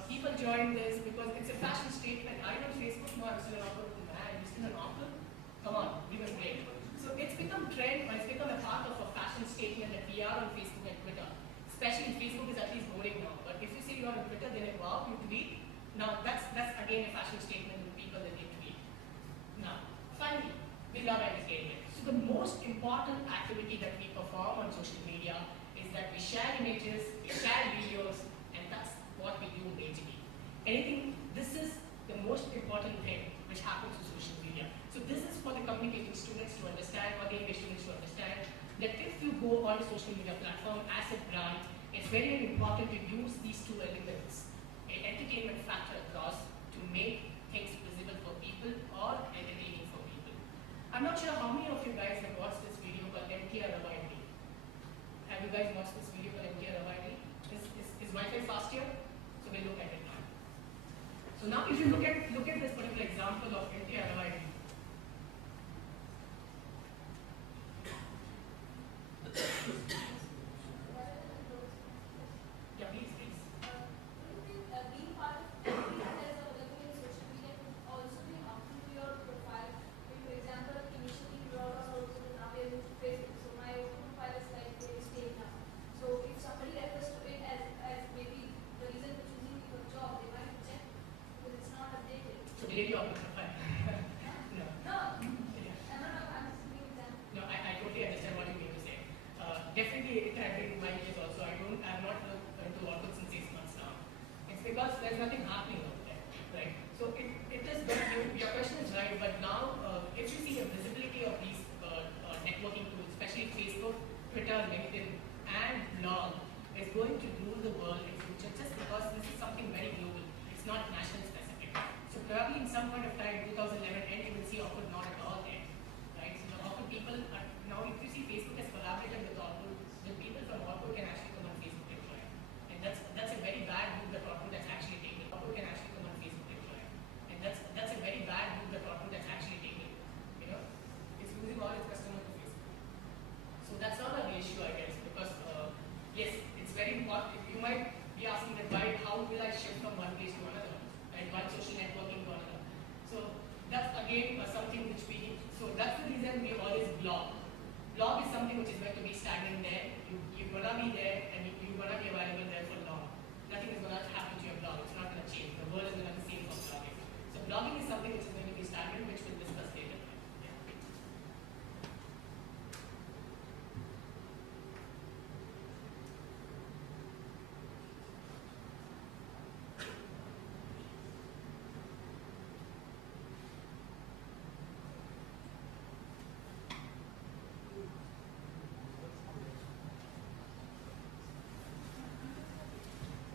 People join this because it's a fashion statement. I don't Facebook, no, I'm still an awkward man. You're still an awkward? Come on, give us a break. So it's become trend, or it's become a part of a fashion statement that we are on Facebook and Twitter. Especially Facebook is at least boring now. But if you say you're on Twitter, then wow, you tweet. Now that's again a fashion statement with people that they tweet. Now, finally, we love entertainment. So the most important activity that we perform on social media is that we share images, we share videos, and that's what we do majorly. This is the most important thing which happens to social media. So this is for the communicating students to understand, or the English students to understand, that if you go on a social media platform as a brand, it's very, very important to use these two elements, an entertainment factor across, to make things visible for people or entertaining for people. I'm not sure how many of you guys have watched this video called MTR Avoid Me. Have you guys watched this video called MTR Avoid Me? Is Wi-Fi fast here? So we'll look at it now. So now if you look at this particular example of MTR Avoid Me. Yeah, please, please. Do you think being part of everything that is available in social media could also be harmful to your profile? For example, initially we were all also now we are moved to Facebook, so my profile is like very stale now. So if somebody refers to it as maybe the reason for choosing your job, they might check because it's not updated. So delete your profile. No. No, Yeah. I'm just giving example. No, I totally understand what you mean to say. Definitely, it has been my case also. I'm not into Orkut since 6 months now. It's because there's nothing happening over there, right? So it is good. Your question is right, but now if you see the visibility of these networking tools, especially Facebook, Twitter, LinkedIn, and blog, is going to rule the world in future just because this is something very global. It's not national specific. So probably in some point of time, 2011 end, you will see Orkut not at all there, right? So the Orkut people are now, if you see Facebook has collaborated with Orkut, the people from Orkut can actually come on Facebook and join. And that's a very bad move that Orkut has actually taken. Orkut can actually come on Facebook and join. And that's a very bad move that Orkut has actually taken. You know, it's losing all its customers to Facebook. So that's not an issue, I guess, because yes, it's very important. You might be asking that why, how will I shift from one place to another, and one social networking to another. So that's again something which we. So that's the reason we always blog. Blog is something which is going to be stagnant there. You're going to be there and you're going to be available there for long. Nothing is going to happen to your blog. It's not going to change. The world is going to be the same for blogging. So blogging is something which is going to be stagnant, which we'll discuss later. Yeah.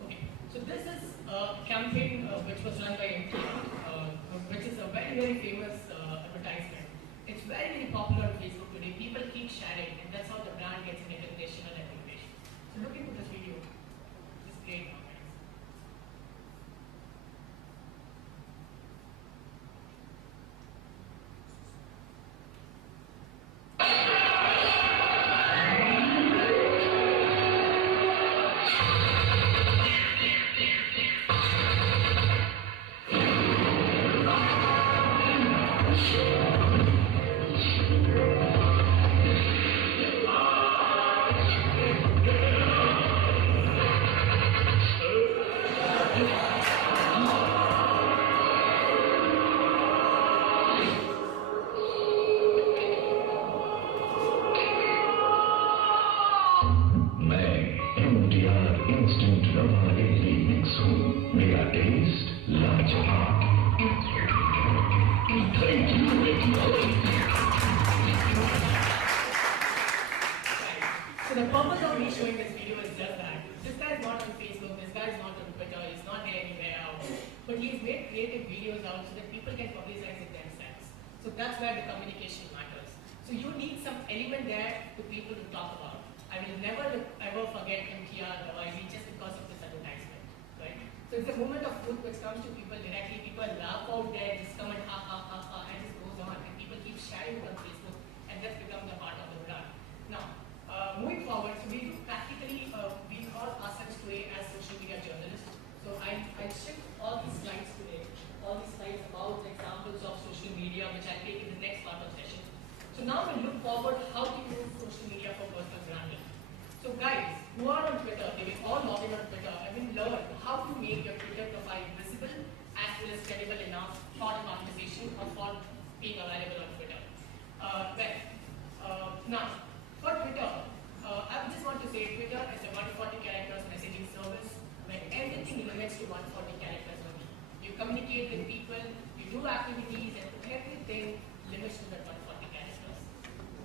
Okay, so this is a campaign which was run by MTR, which is a very, very famous advertisement. It's very, very popular on Facebook today. People keep sharing, and that's how the brand gets an recognition and recognition. So look into this video. This is great now, guys. So the purpose of me showing this video is just that. This guy is not on Facebook, this guy is not on Twitter, he's not there anywhere else. But he's made creative videos out so that people can publicize it themselves. So that's where the communication matters. So you need some element there for people to talk about. I will never ever forget MTR Avoid just because of this advertisement, right? So it's a moment of truth which comes to people directly. People laugh out there, just come and ha ha ha ha, and it goes on, and people keep sharing it on Facebook, and that's become the heart of the brand. who are on Twitter, they will all log in on Twitter and will learn how to make your Twitter profile visible as well as credible enough for the conversation or for being available on Twitter. Now, for Twitter, I just want to say Twitter is a 140 characters messaging service where everything limits to 140 characters only. You communicate with people, you do activities, and everything limits to that 140 characters.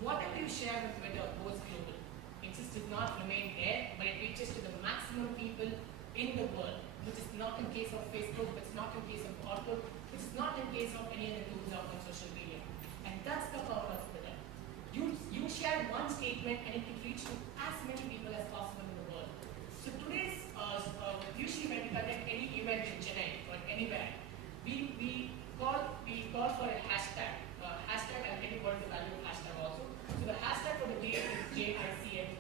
Whatever you share with Twitter goes global. It just does not remain there, but it reaches to the maximum people in the world, which is not in case of Facebook, which is not in case of Outlook, which is not in case of any other tools out on social media. And that's the power of Twitter. You share one statement and it can reach to as many people as possible in the world. So today's, usually when we conduct any event in Chennai or anywhere, we call for a hashtag. Hashtag, I'll tell you what is the value of hashtag also. So the hashtag for the day is JICM.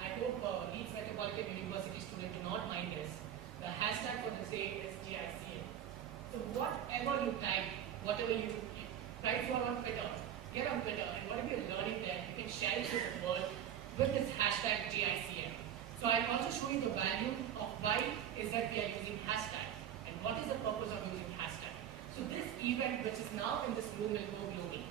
I hope Leeds Metropolitan University students do not mind this. The hashtag for the day is JICM. So whatever you type, whatever you type for on Twitter, get on Twitter, and whatever you're learning there, you can share it with the world with this hashtag JICM. So I'll also show you the value of why is that we are using hashtag and what is the purpose of using hashtag. So this event, which is now in this room, will go global.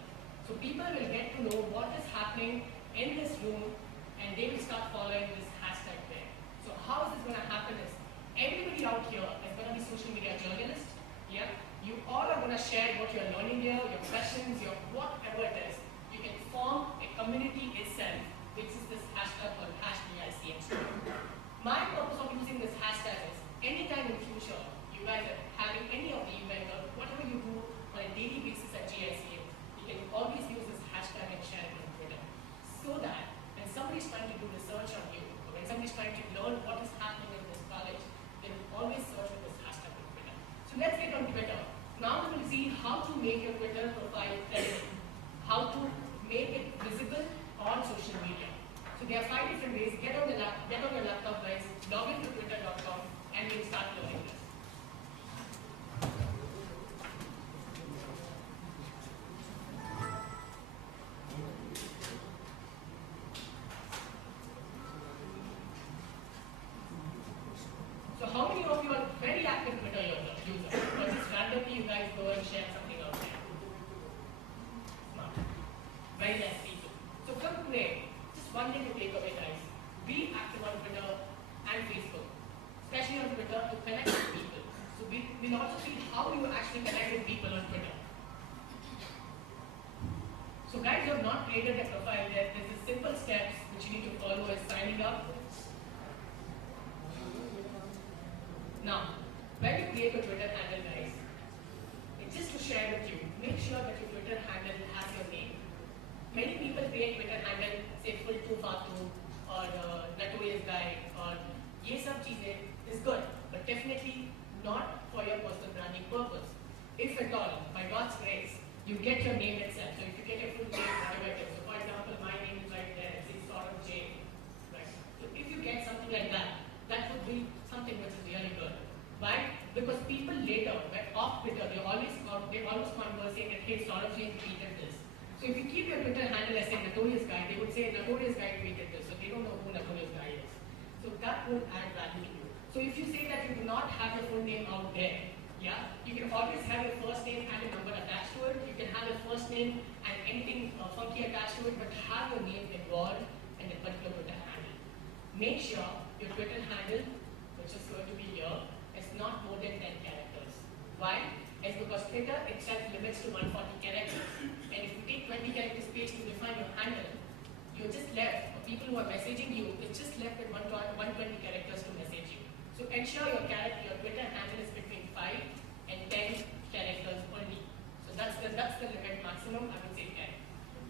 So people will get to know what is happening in this room and they will start following this hashtag there. So how is this going to happen is, everybody out here is going to be social media journalists. Yeah, you all are going to share what you're learning here, your questions, your whatever it is. You can form a community itself, which is this hashtag called #JICM. My purpose of using this hashtag is, anytime in the future, you guys are having any of the event or whatever you do on a daily basis at JICM, you can always use this hashtag and share it on Twitter. So that when somebody's trying to do research on you, or when somebody's trying to learn what is happening in this college, they will always search with this hashtag on Twitter. So let's get on Twitter. Now we will see how to make your Twitter profile credible, how to make it visible on social media. So there are 5 different ways. Get on your laptop, guys, log into twitter.com, and we'll start learning this. So how many of you are very active Twitter users? Or just randomly you guys go and share something out there? Smart. Very less people. So from today, just one thing to take away, guys. Be active on Twitter and Facebook. Especially on Twitter to connect with people. So we'll also see how you actually connect with people on Twitter. So guys, you have not created a profile yet. There's a simple steps which you need to follow as signing up. Now, when you create a Twitter handle, guys, it's just to share with you, make sure that your Twitter handle has your name. Many people create Twitter handle, say full too fatu or notorious guy or ye sab cheezein is good, but definitely not for your personal branding purpose. If at all, by God's grace, you get your name itself. So if you get your full name, whatever it is. So for example, my name is right there, it says sort of J. Right? So if you get something like that, that would be something which is really good. Why? Because people later, when off Twitter, they always converse saying that, hey, sort of J tweeted this. So if you keep your Twitter handle as saying notorious guy, they would say notorious guy tweeted this. So they don't know who notorious guy is. So that would add value to you. So if you say that you do not have your full name out there, yeah, you can always have your first name and a number attached to it. You can have your first name and anything funky attached to it, but have your name involved in a particular Twitter handle. Make sure your Twitter handle, which is going to be here, is not more than 10 characters. Why? It's because Twitter itself limits to 140 characters. And if you take 20 character space to define your handle, you're just left, for people who are messaging you, it's just left with 120 characters to message you. So ensure your Twitter handle is between 5 and 10 characters only. So that's the limit maximum, I would say 10.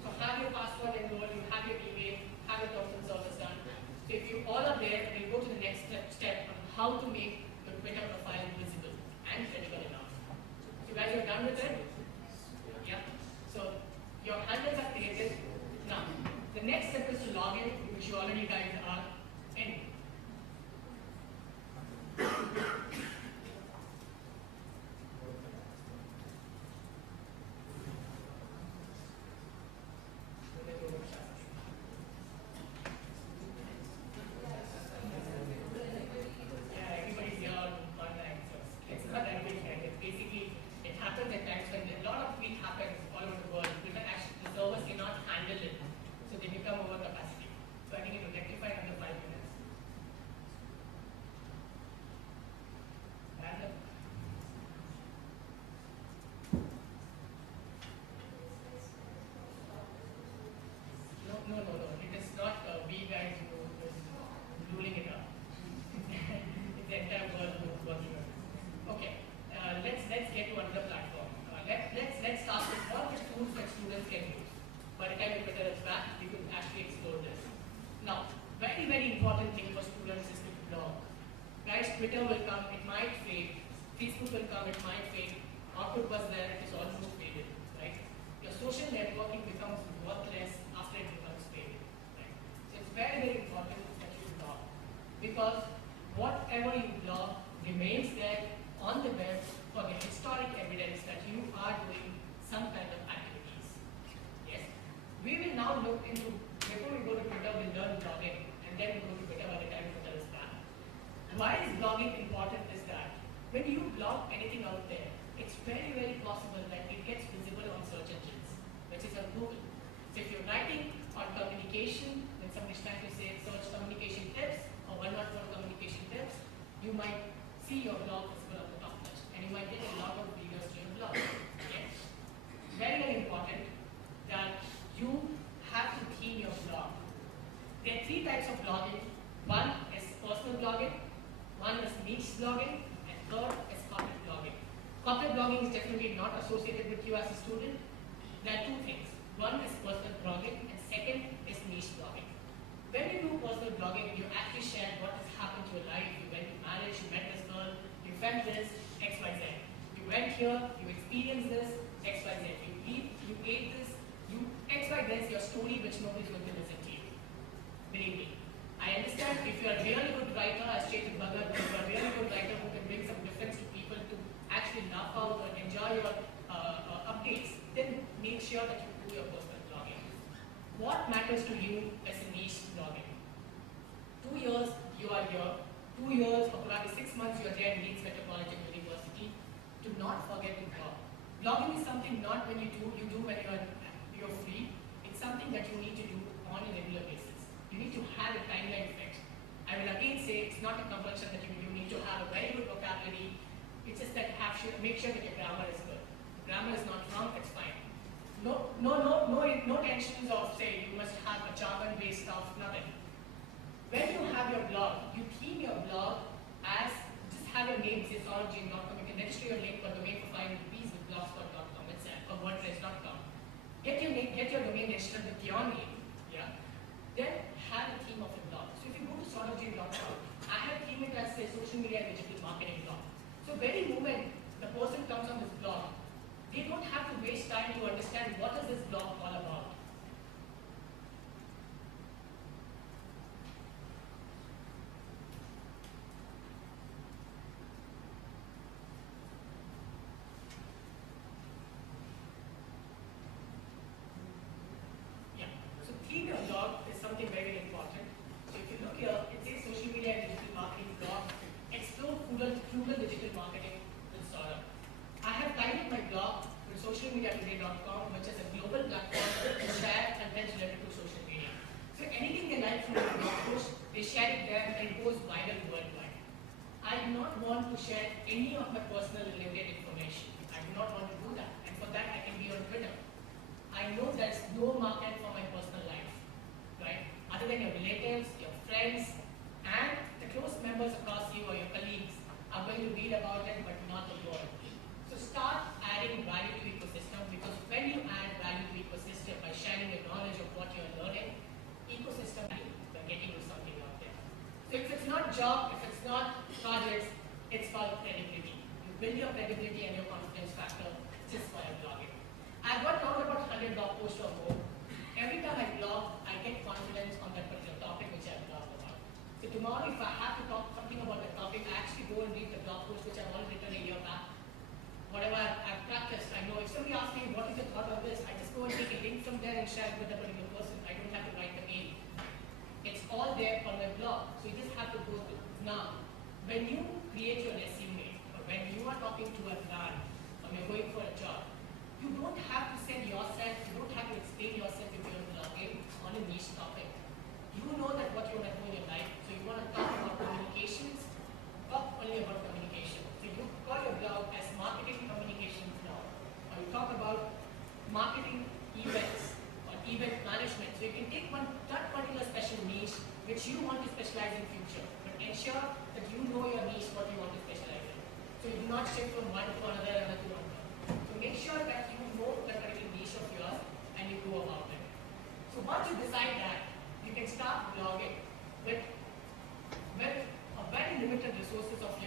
So have your password enrolled, you have your email, have your terms and service done. So if you all are there, we'll go to the next step on how to make your Twitter profile visible and credible enough. So guys, you're done with it? Yeah. So your handles are created. Now, the next step is to log in, which you already guys are in. Twitter will come, it might fade. Facebook will come, it might fade. Output was there, it is almost faded, right? Your social networking becomes worthless after it becomes faded, right? So it's very, very important that you blog. Because whatever you blog remains there on the web for the historic evidence that you are doing some kind of activities. Yes? We will now look into, before we go to Twitter, we'll learn blogging, and then we'll go to Twitter by the time Twitter is back. Why is blogging important is that when you blog anything out there, it's very, very possible that it gets visible on search engines, which is on Google. So if you're writing on communication, when somebody's trying to say search communication tips or 101 communication tips, you might see your blog visible on the top list, and you might get a lot of readers to your blog. Okay? Very, very important that you have to theme your blog. There are three types of blogging. One is personal blogging, one is niche blogging, and third is corporate blogging. Corporate blogging is definitely not associated with you as a student. There are two things. One is personal blogging, and second is niche blogging. When you do personal blogging, you actually share what has happened to your life. You went to marriage, you met this girl, you felt this, X, Y, Z. You went here, you experienced this, X, Y, Z. You eat, you ate this, you X, Y, Z is your story which nobody's going to listen to you. Believe me. I understand if you're a really good writer, as Chetan Bhagat, if you're a really good writer who can bring some difference to people to actually laugh out or enjoy your updates, then make sure that you do your personal blogging. What matters to you is a niche blogging. 2 years, you are here. 2 years or probably 6 months, you are there in Leeds Metropolitan University. Do not forget to blog. Blogging is something not when you do when you're free. It's something that you need to do on a regular basis. You need to have a timeline effect. I will again say it's not a compulsion that you need to have a very good vocabulary. It's just that make sure that your grammar is good. If grammar is not wrong, it's fine. No tensions of say you must have a jargon-based stuff, nothing. When you have your blog, you theme your blog as just have your name, say sorogene.com. You can register your link for domain for 5 rupees with blogspot.com itself or wordpress.com. Get your domain registered with your name. Yeah. Then have a theme of your blog. So if you go to sorogene.com, I have themed it as a social media and digital marketing blog. So very moment the person comes on this blog, they don't have to waste time to understand what is this blog all about. Yeah. So theme your blog is something very important. So if you look here, it says social media and digital marketing blog. Explore frugal digital marketing with Saurabh. I have titled my blog with socialmediatoday.com, which is a global platform to share content related to social media. So anything they like from the blog post, they share it there and it goes viral worldwide. I do not want to share any of my personal related information. I do not want to do that. And for that, I can be on Twitter. I know there's no market for my personal life, right? Other than your relatives, your friends, and the close members across you or your colleagues are going to read about it, but not the world. So start adding value to ecosystem, because when you add value to ecosystem by sharing your knowledge of what you're learning, ecosystem by getting you something out there. So if it's not job, if it's not projects, it's called credibility. You build your credibility and your confidence factor just by blogging. I've got around about 100 blog posts or more. Every time I blog, I get confidence on that particular topic which I've blogged about. So tomorrow, if I have to talk something about the topic, I actually go and read the blog post which I've already written a year back. Whatever I've practiced, I know. If somebody asks me what is your thought on this, I just go and take a link from there and share it with a particular person. I don't have to write the mail. It's all there on my blog. So you just have to go through. Now, when you create your resume, or when you are talking to a brand, or you're going for a job, you don't have to sell yourself, you don't have to explain yourself if you're blogging on a niche topic. You know that what you want to do in your life, so you want to talk about communications, talk only about communication. So you call your blog as marketing communications blog, or you talk about marketing events or event management. So you can take that particular special niche which you want to specialize in future, but ensure that you know your niche, what you want to specialize in. So you do not shift from one to another, another to another. So make sure that you know that particular niche of yours and you go about it. So once you decide that, you can start blogging with very limited resources of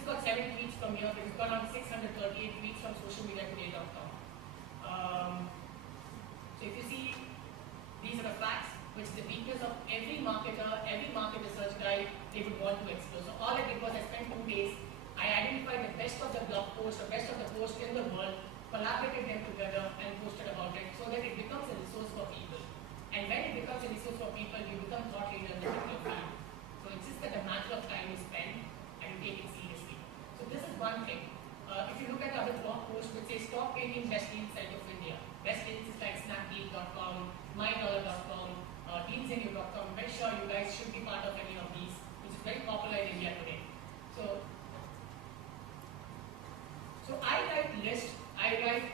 has got 7 tweets from here, but it's got on 638 tweets from socialmediatoday.com. So if you see, these are the facts, which is the weakness of every marketer, every market research guy they would want to explore. So all I did was I spent 2 days, I identified the best of the blog posts, the best of the posts in the world, collaborated them together and posted about it so that it becomes a resource for people. And when it becomes a resource for people, you become thought leader in the particular field. So it's just that a matter of time you spend and you take it seriously. So this is one thing. If you look at other blog posts which say stop paying best deals site of India. Best deals is like snapdeal.com, mydollar.com, dealsinu.com. I'm very sure you guys should be part of any of these, which is very popular in India today. So I write lists, I write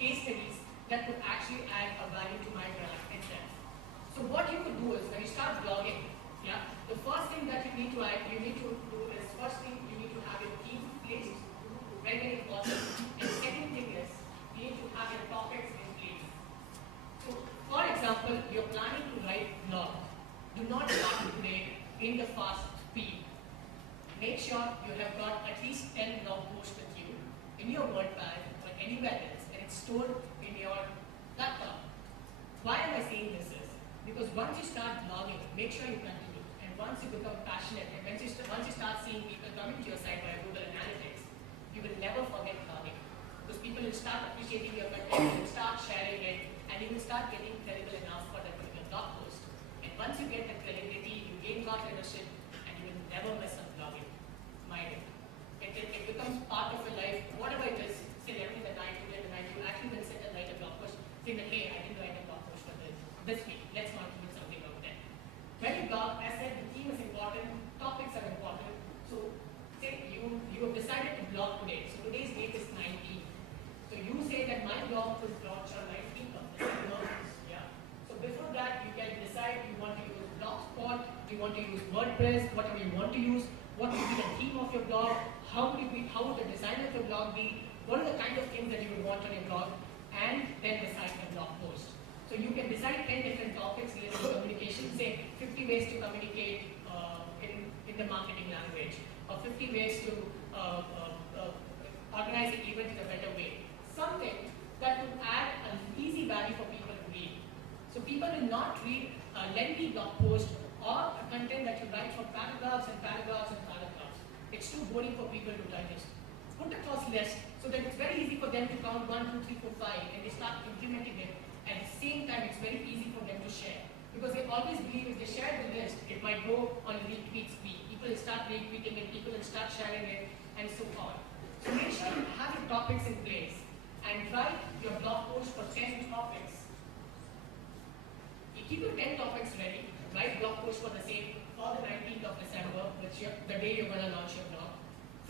case studies that could actually add a value to my brand itself. So what you could do is when you start blogging, yeah, the first thing that you need to do is first thing you need to have your theme placed, very, very important. And the second thing is you need to have your topics in place. So for example, you're planning to write blog. Do not start today in the fast speed. Make sure you have got at least 10 blog posts with you in your WordPad or anywhere else, and it's stored in your laptop. Why am I saying this is? Because once you start blogging, make sure you continue. And once you become passionate, and once you start seeing people coming to your site via Google Analytics, you will never forget blogging. Because people will start appreciating your content, you will start sharing it, and you will start getting credible enough for that particular blog post. And once you get that credibility, you gain thought leadership, and you will never mess up blogging. Mind it. It becomes part of your life, whatever it is, say 11 in the night, 2 in the night, you actually will sit and write a blog post, saying that, hey, I didn't write a blog post for this week, let's contribute something out there. When you blog, as I said, the theme is important, topics are important. So, say you have decided to blog today, so today's date is 19th. So you say that my blog will launch on 19th of December, yeah. So before that, you can decide you want to use Blogspot, you want to use WordPress, whatever you want to use, what will be the theme of your blog, how would the design of your blog be, what are the kind of things that you would want on your blog, and then decide the blog post. So you can decide 10 different topics related to communication, say 50 ways to communicate in the marketing language, or 50 ways to organize an event in a better way. Something that would add an easy value for people to read. So people will not read a lengthy blog post or a content that you write for paragraphs and paragraphs and paragraphs. It's too boring for people to digest. Put across list so that it's very easy for them to count 1, 2, 3, 4, 5 and they start implementing it. At the same time, it's very easy for them to share. Because they always believe if they share the list, it might go on retweet speed. People will start retweeting it, people will start sharing it, and so on. So make sure you have your topics in place and write your blog post for 10 topics. You keep your 10 topics ready. Write blog post for the same for the 19th of December, which the day you're going to launch your blog.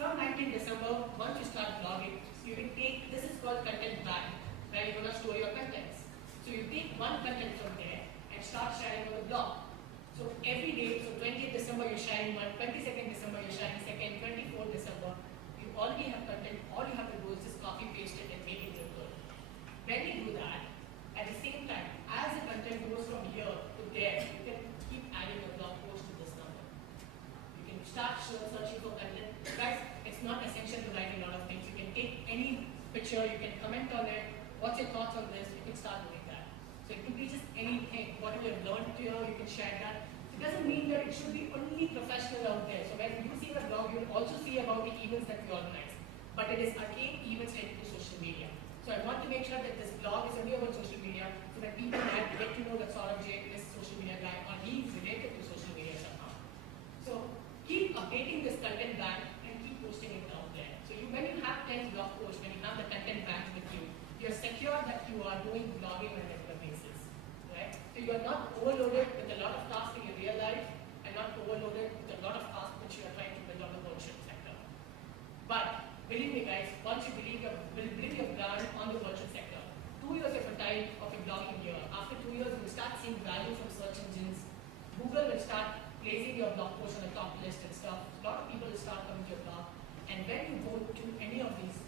From 19th December, once you start blogging, you can take, this is called content bank, where you're going to store your contents. So you take one content from there and start sharing on the blog. So every day, so 20th December you're sharing one, 22nd December you're sharing second, 24th December, you already have content, all you have to do is just copy paste it and make it look good. When you do that, at the same time, as the content goes from here to there, you can keep adding a blog post to this number. You can start searching for content. Guys, it's not essential to write a lot of things. You can take any picture, you can comment on it, what's your thoughts on this, you can start doing that. So it could be just anything, whatever you've learned here, you can share that. It doesn't mean that it should be only professional out there. So when you see the blog, you'll also see about the events that we organize. But it is again events related to social media. So I want to make sure that this blog is only about social media so that people get to know that Saurabh J is a social media guy or he is related to social media somehow. So keep updating this content bank and keep posting it out there. So when you have 10 blog posts, when you have the content bank with you, you're secure that you are doing blogging on a regular basis. Right? So you are not overloaded with a lot of tasks in your real life and not overloaded with a lot of tasks which you are trying to build on the virtual sector. But believe me guys, once you bring your brand on the virtual sector, 2 years of a time of your blogging year, after 2 years you will start seeing value from search engines. Google will start placing your blog post on the top list and stuff. A lot of people will start coming to your blog. And when you go to any of these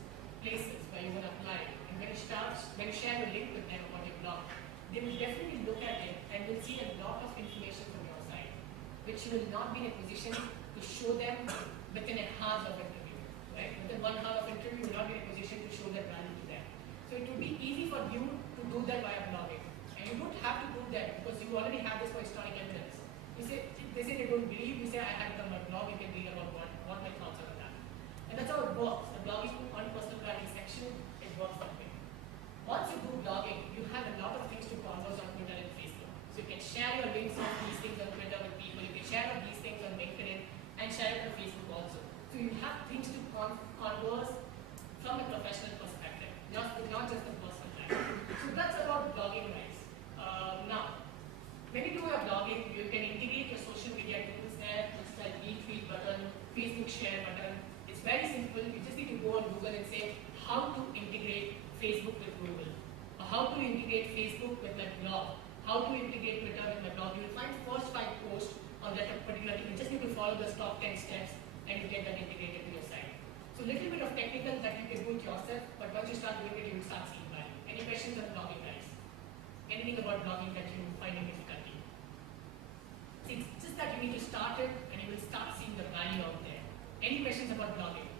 places where you want to apply, and when you share a link with them on your blog, they will definitely look at it and will see a lot of information from your site, which you will not be in a position to show them within an hour of interview. right? Within 1 hour of interview, you will not be in a position to show that value to them. So it would be easy for you to do that via blogging. And you don't have to do that because you already have this for historic evidence. You say, they say they don't believe, you say I have done my blog, you can read about what my thoughts are on that. And that's how it works. The blogging on personal branding section, it works that way. Once you do blogging, you have a lot of things to converse on Twitter and Facebook. So you can share your links of these things on Twitter with people, you can share these things on LinkedIn and share it on Facebook also. So you have things to converse from a professional perspective, not just the personal brand. So that's about blogging, guys. Now, when you do your blogging, you can integrate your social media tools there, just like retweet button, Facebook share button. It's very simple. You just need to go on Google and say how to integrate Facebook with Google, or how to integrate Facebook with my blog, how to integrate Twitter with my blog. You will find first 5 posts on that particular thing. You just need to follow the top 10 steps and you get that integrated to your site. So a little bit of technical that you can do it yourself, but once you start doing it, you will start seeing value. Any questions on blogging, guys? Anything about blogging that you find difficulty? See, it's just that you need to start it and you will start seeing the value out there. Any questions about blogging?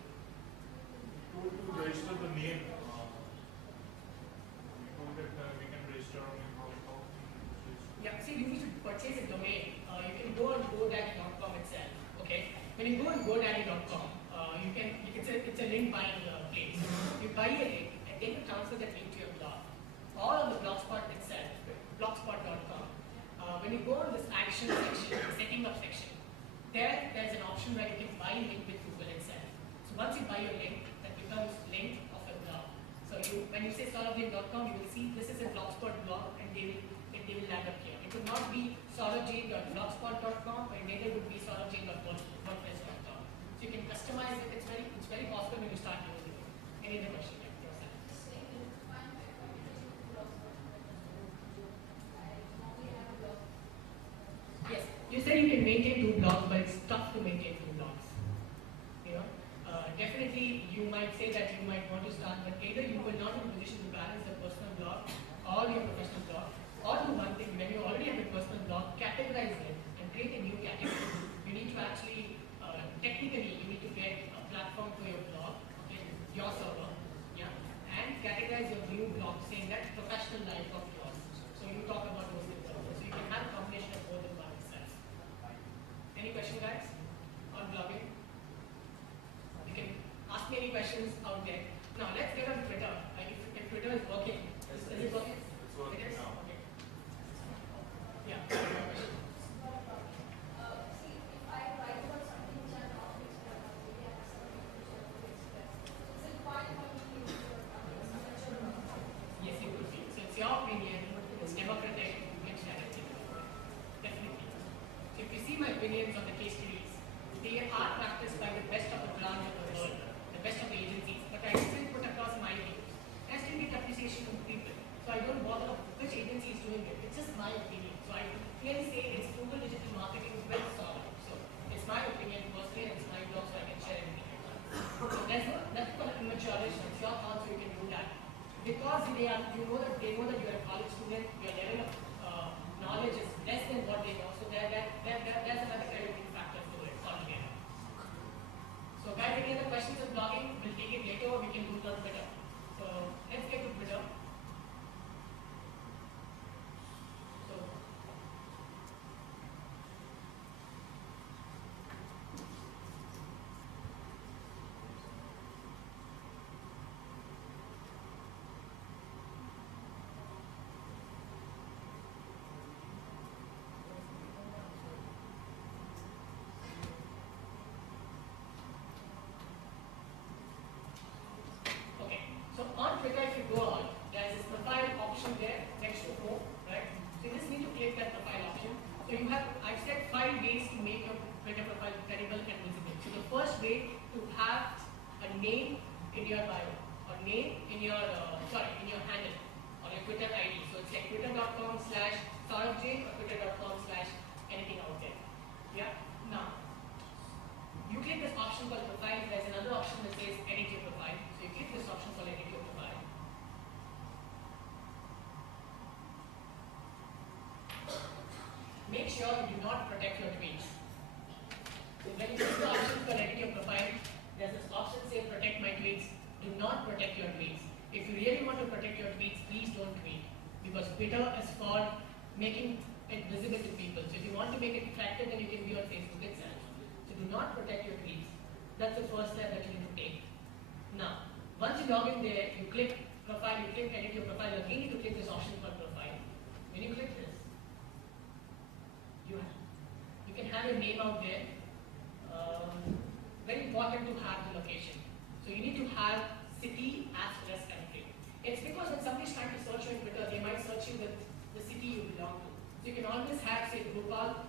To register the name, we told that we can register on how Yeah, see, you need to purchase a domain. You can go on GoDaddy.com itself. Okay, when you go on GoDaddy.com, it's a link buying place. You buy a link and then you transfer that link to your blog. All of the Blogspot itself, blogspot.com. When you go on this action section, the setting up section, there's an option where you can buy a link with Google itself. So once you buy your link, that becomes link of a blog. So when you say saurabhjain.com, you will see this is a Blogspot blog and they will land up here. It would not be saurabhjain.blogspot.com, but neither would be saurabhjain.wordpress.com. So you can customize it. It's very possible when you start using it. Any other question? Yes, you said you can maintain 2 blogs, but it's tough to maintain 2 blogs. You know, definitely you might say that you might want to start, but either you will not be in a position to balance the personal blog or your professional blog, or do one thing, when you already have a personal blog, categorize it and create a new category. You need to actually, technically, you need to get a platform for your blog, okay, your server, yeah, and categorize your new blog saying that professional life of yours. So you talk about those things also. So you can have a combination of both in one itself. Any question, guys, on blogging? You can ask me any questions out there. Now let's get on Twitter. If Twitter is working, is it working? It's working It is? now. Okay. Yeah. See, if I write about something which I'm not express, maybe I have something which I want to express. Is it fine for me to use your Yes, it could be. So it's your opinion. It's democratic. You can share it. Definitely. So if you see my opinions on the case studies, they are practiced by the best of the branch of the world, the best of the agencies. But I still put across my views. I still get appreciation from people. So I don't bother which agency is doing it. It's just my opinion. So I clearly say it's Google Digital Marketing with solid. So it's my opinion personally and it's my blog, so I can share anything I want. So there's nothing called immaturity. It's your thoughts, so you can do that. Because they know that you're a college student, your level of knowledge is less than what they know. So there's another crediting factor to it altogether. So guys, any other questions on blogging? We'll take it later or we can do it on Twitter. So let's get to Twitter. So So on Twitter, if you go on, there's this profile option there next to home, right? So you just need to click that profile option. So you have, I've said 5 ways to make your Twitter profile credible and visible. So the first way to have a name in your bio, or name in your, in your handle, or your Twitter ID. So it's like twitter.com/saurabhjain or twitter.com/anything out there. Yeah. Now, you click this option called profile. There's another option that says edit your profile. So you click this option called edit your profile. Make sure you do not protect your tweets. So when you click the option called edit your profile, there's this option say protect my tweets. Do not protect your tweets. If you really want to protect your tweets, please don't tweet. Because Twitter is for making it visible to people. So if you want to make it attractive, then you can be on Facebook itself. So do not protect your tweets. That's the first step that you need to take. Now, once you log in there, you click profile, you click edit your profile, you again need to click this option called profile. When you click this, you can have your name out there. Very important to have the location. So you need to have city as well as country. It's because when somebody is trying to search you on Twitter, they might search you with the city you belong to. So you can always have, say, Bhopal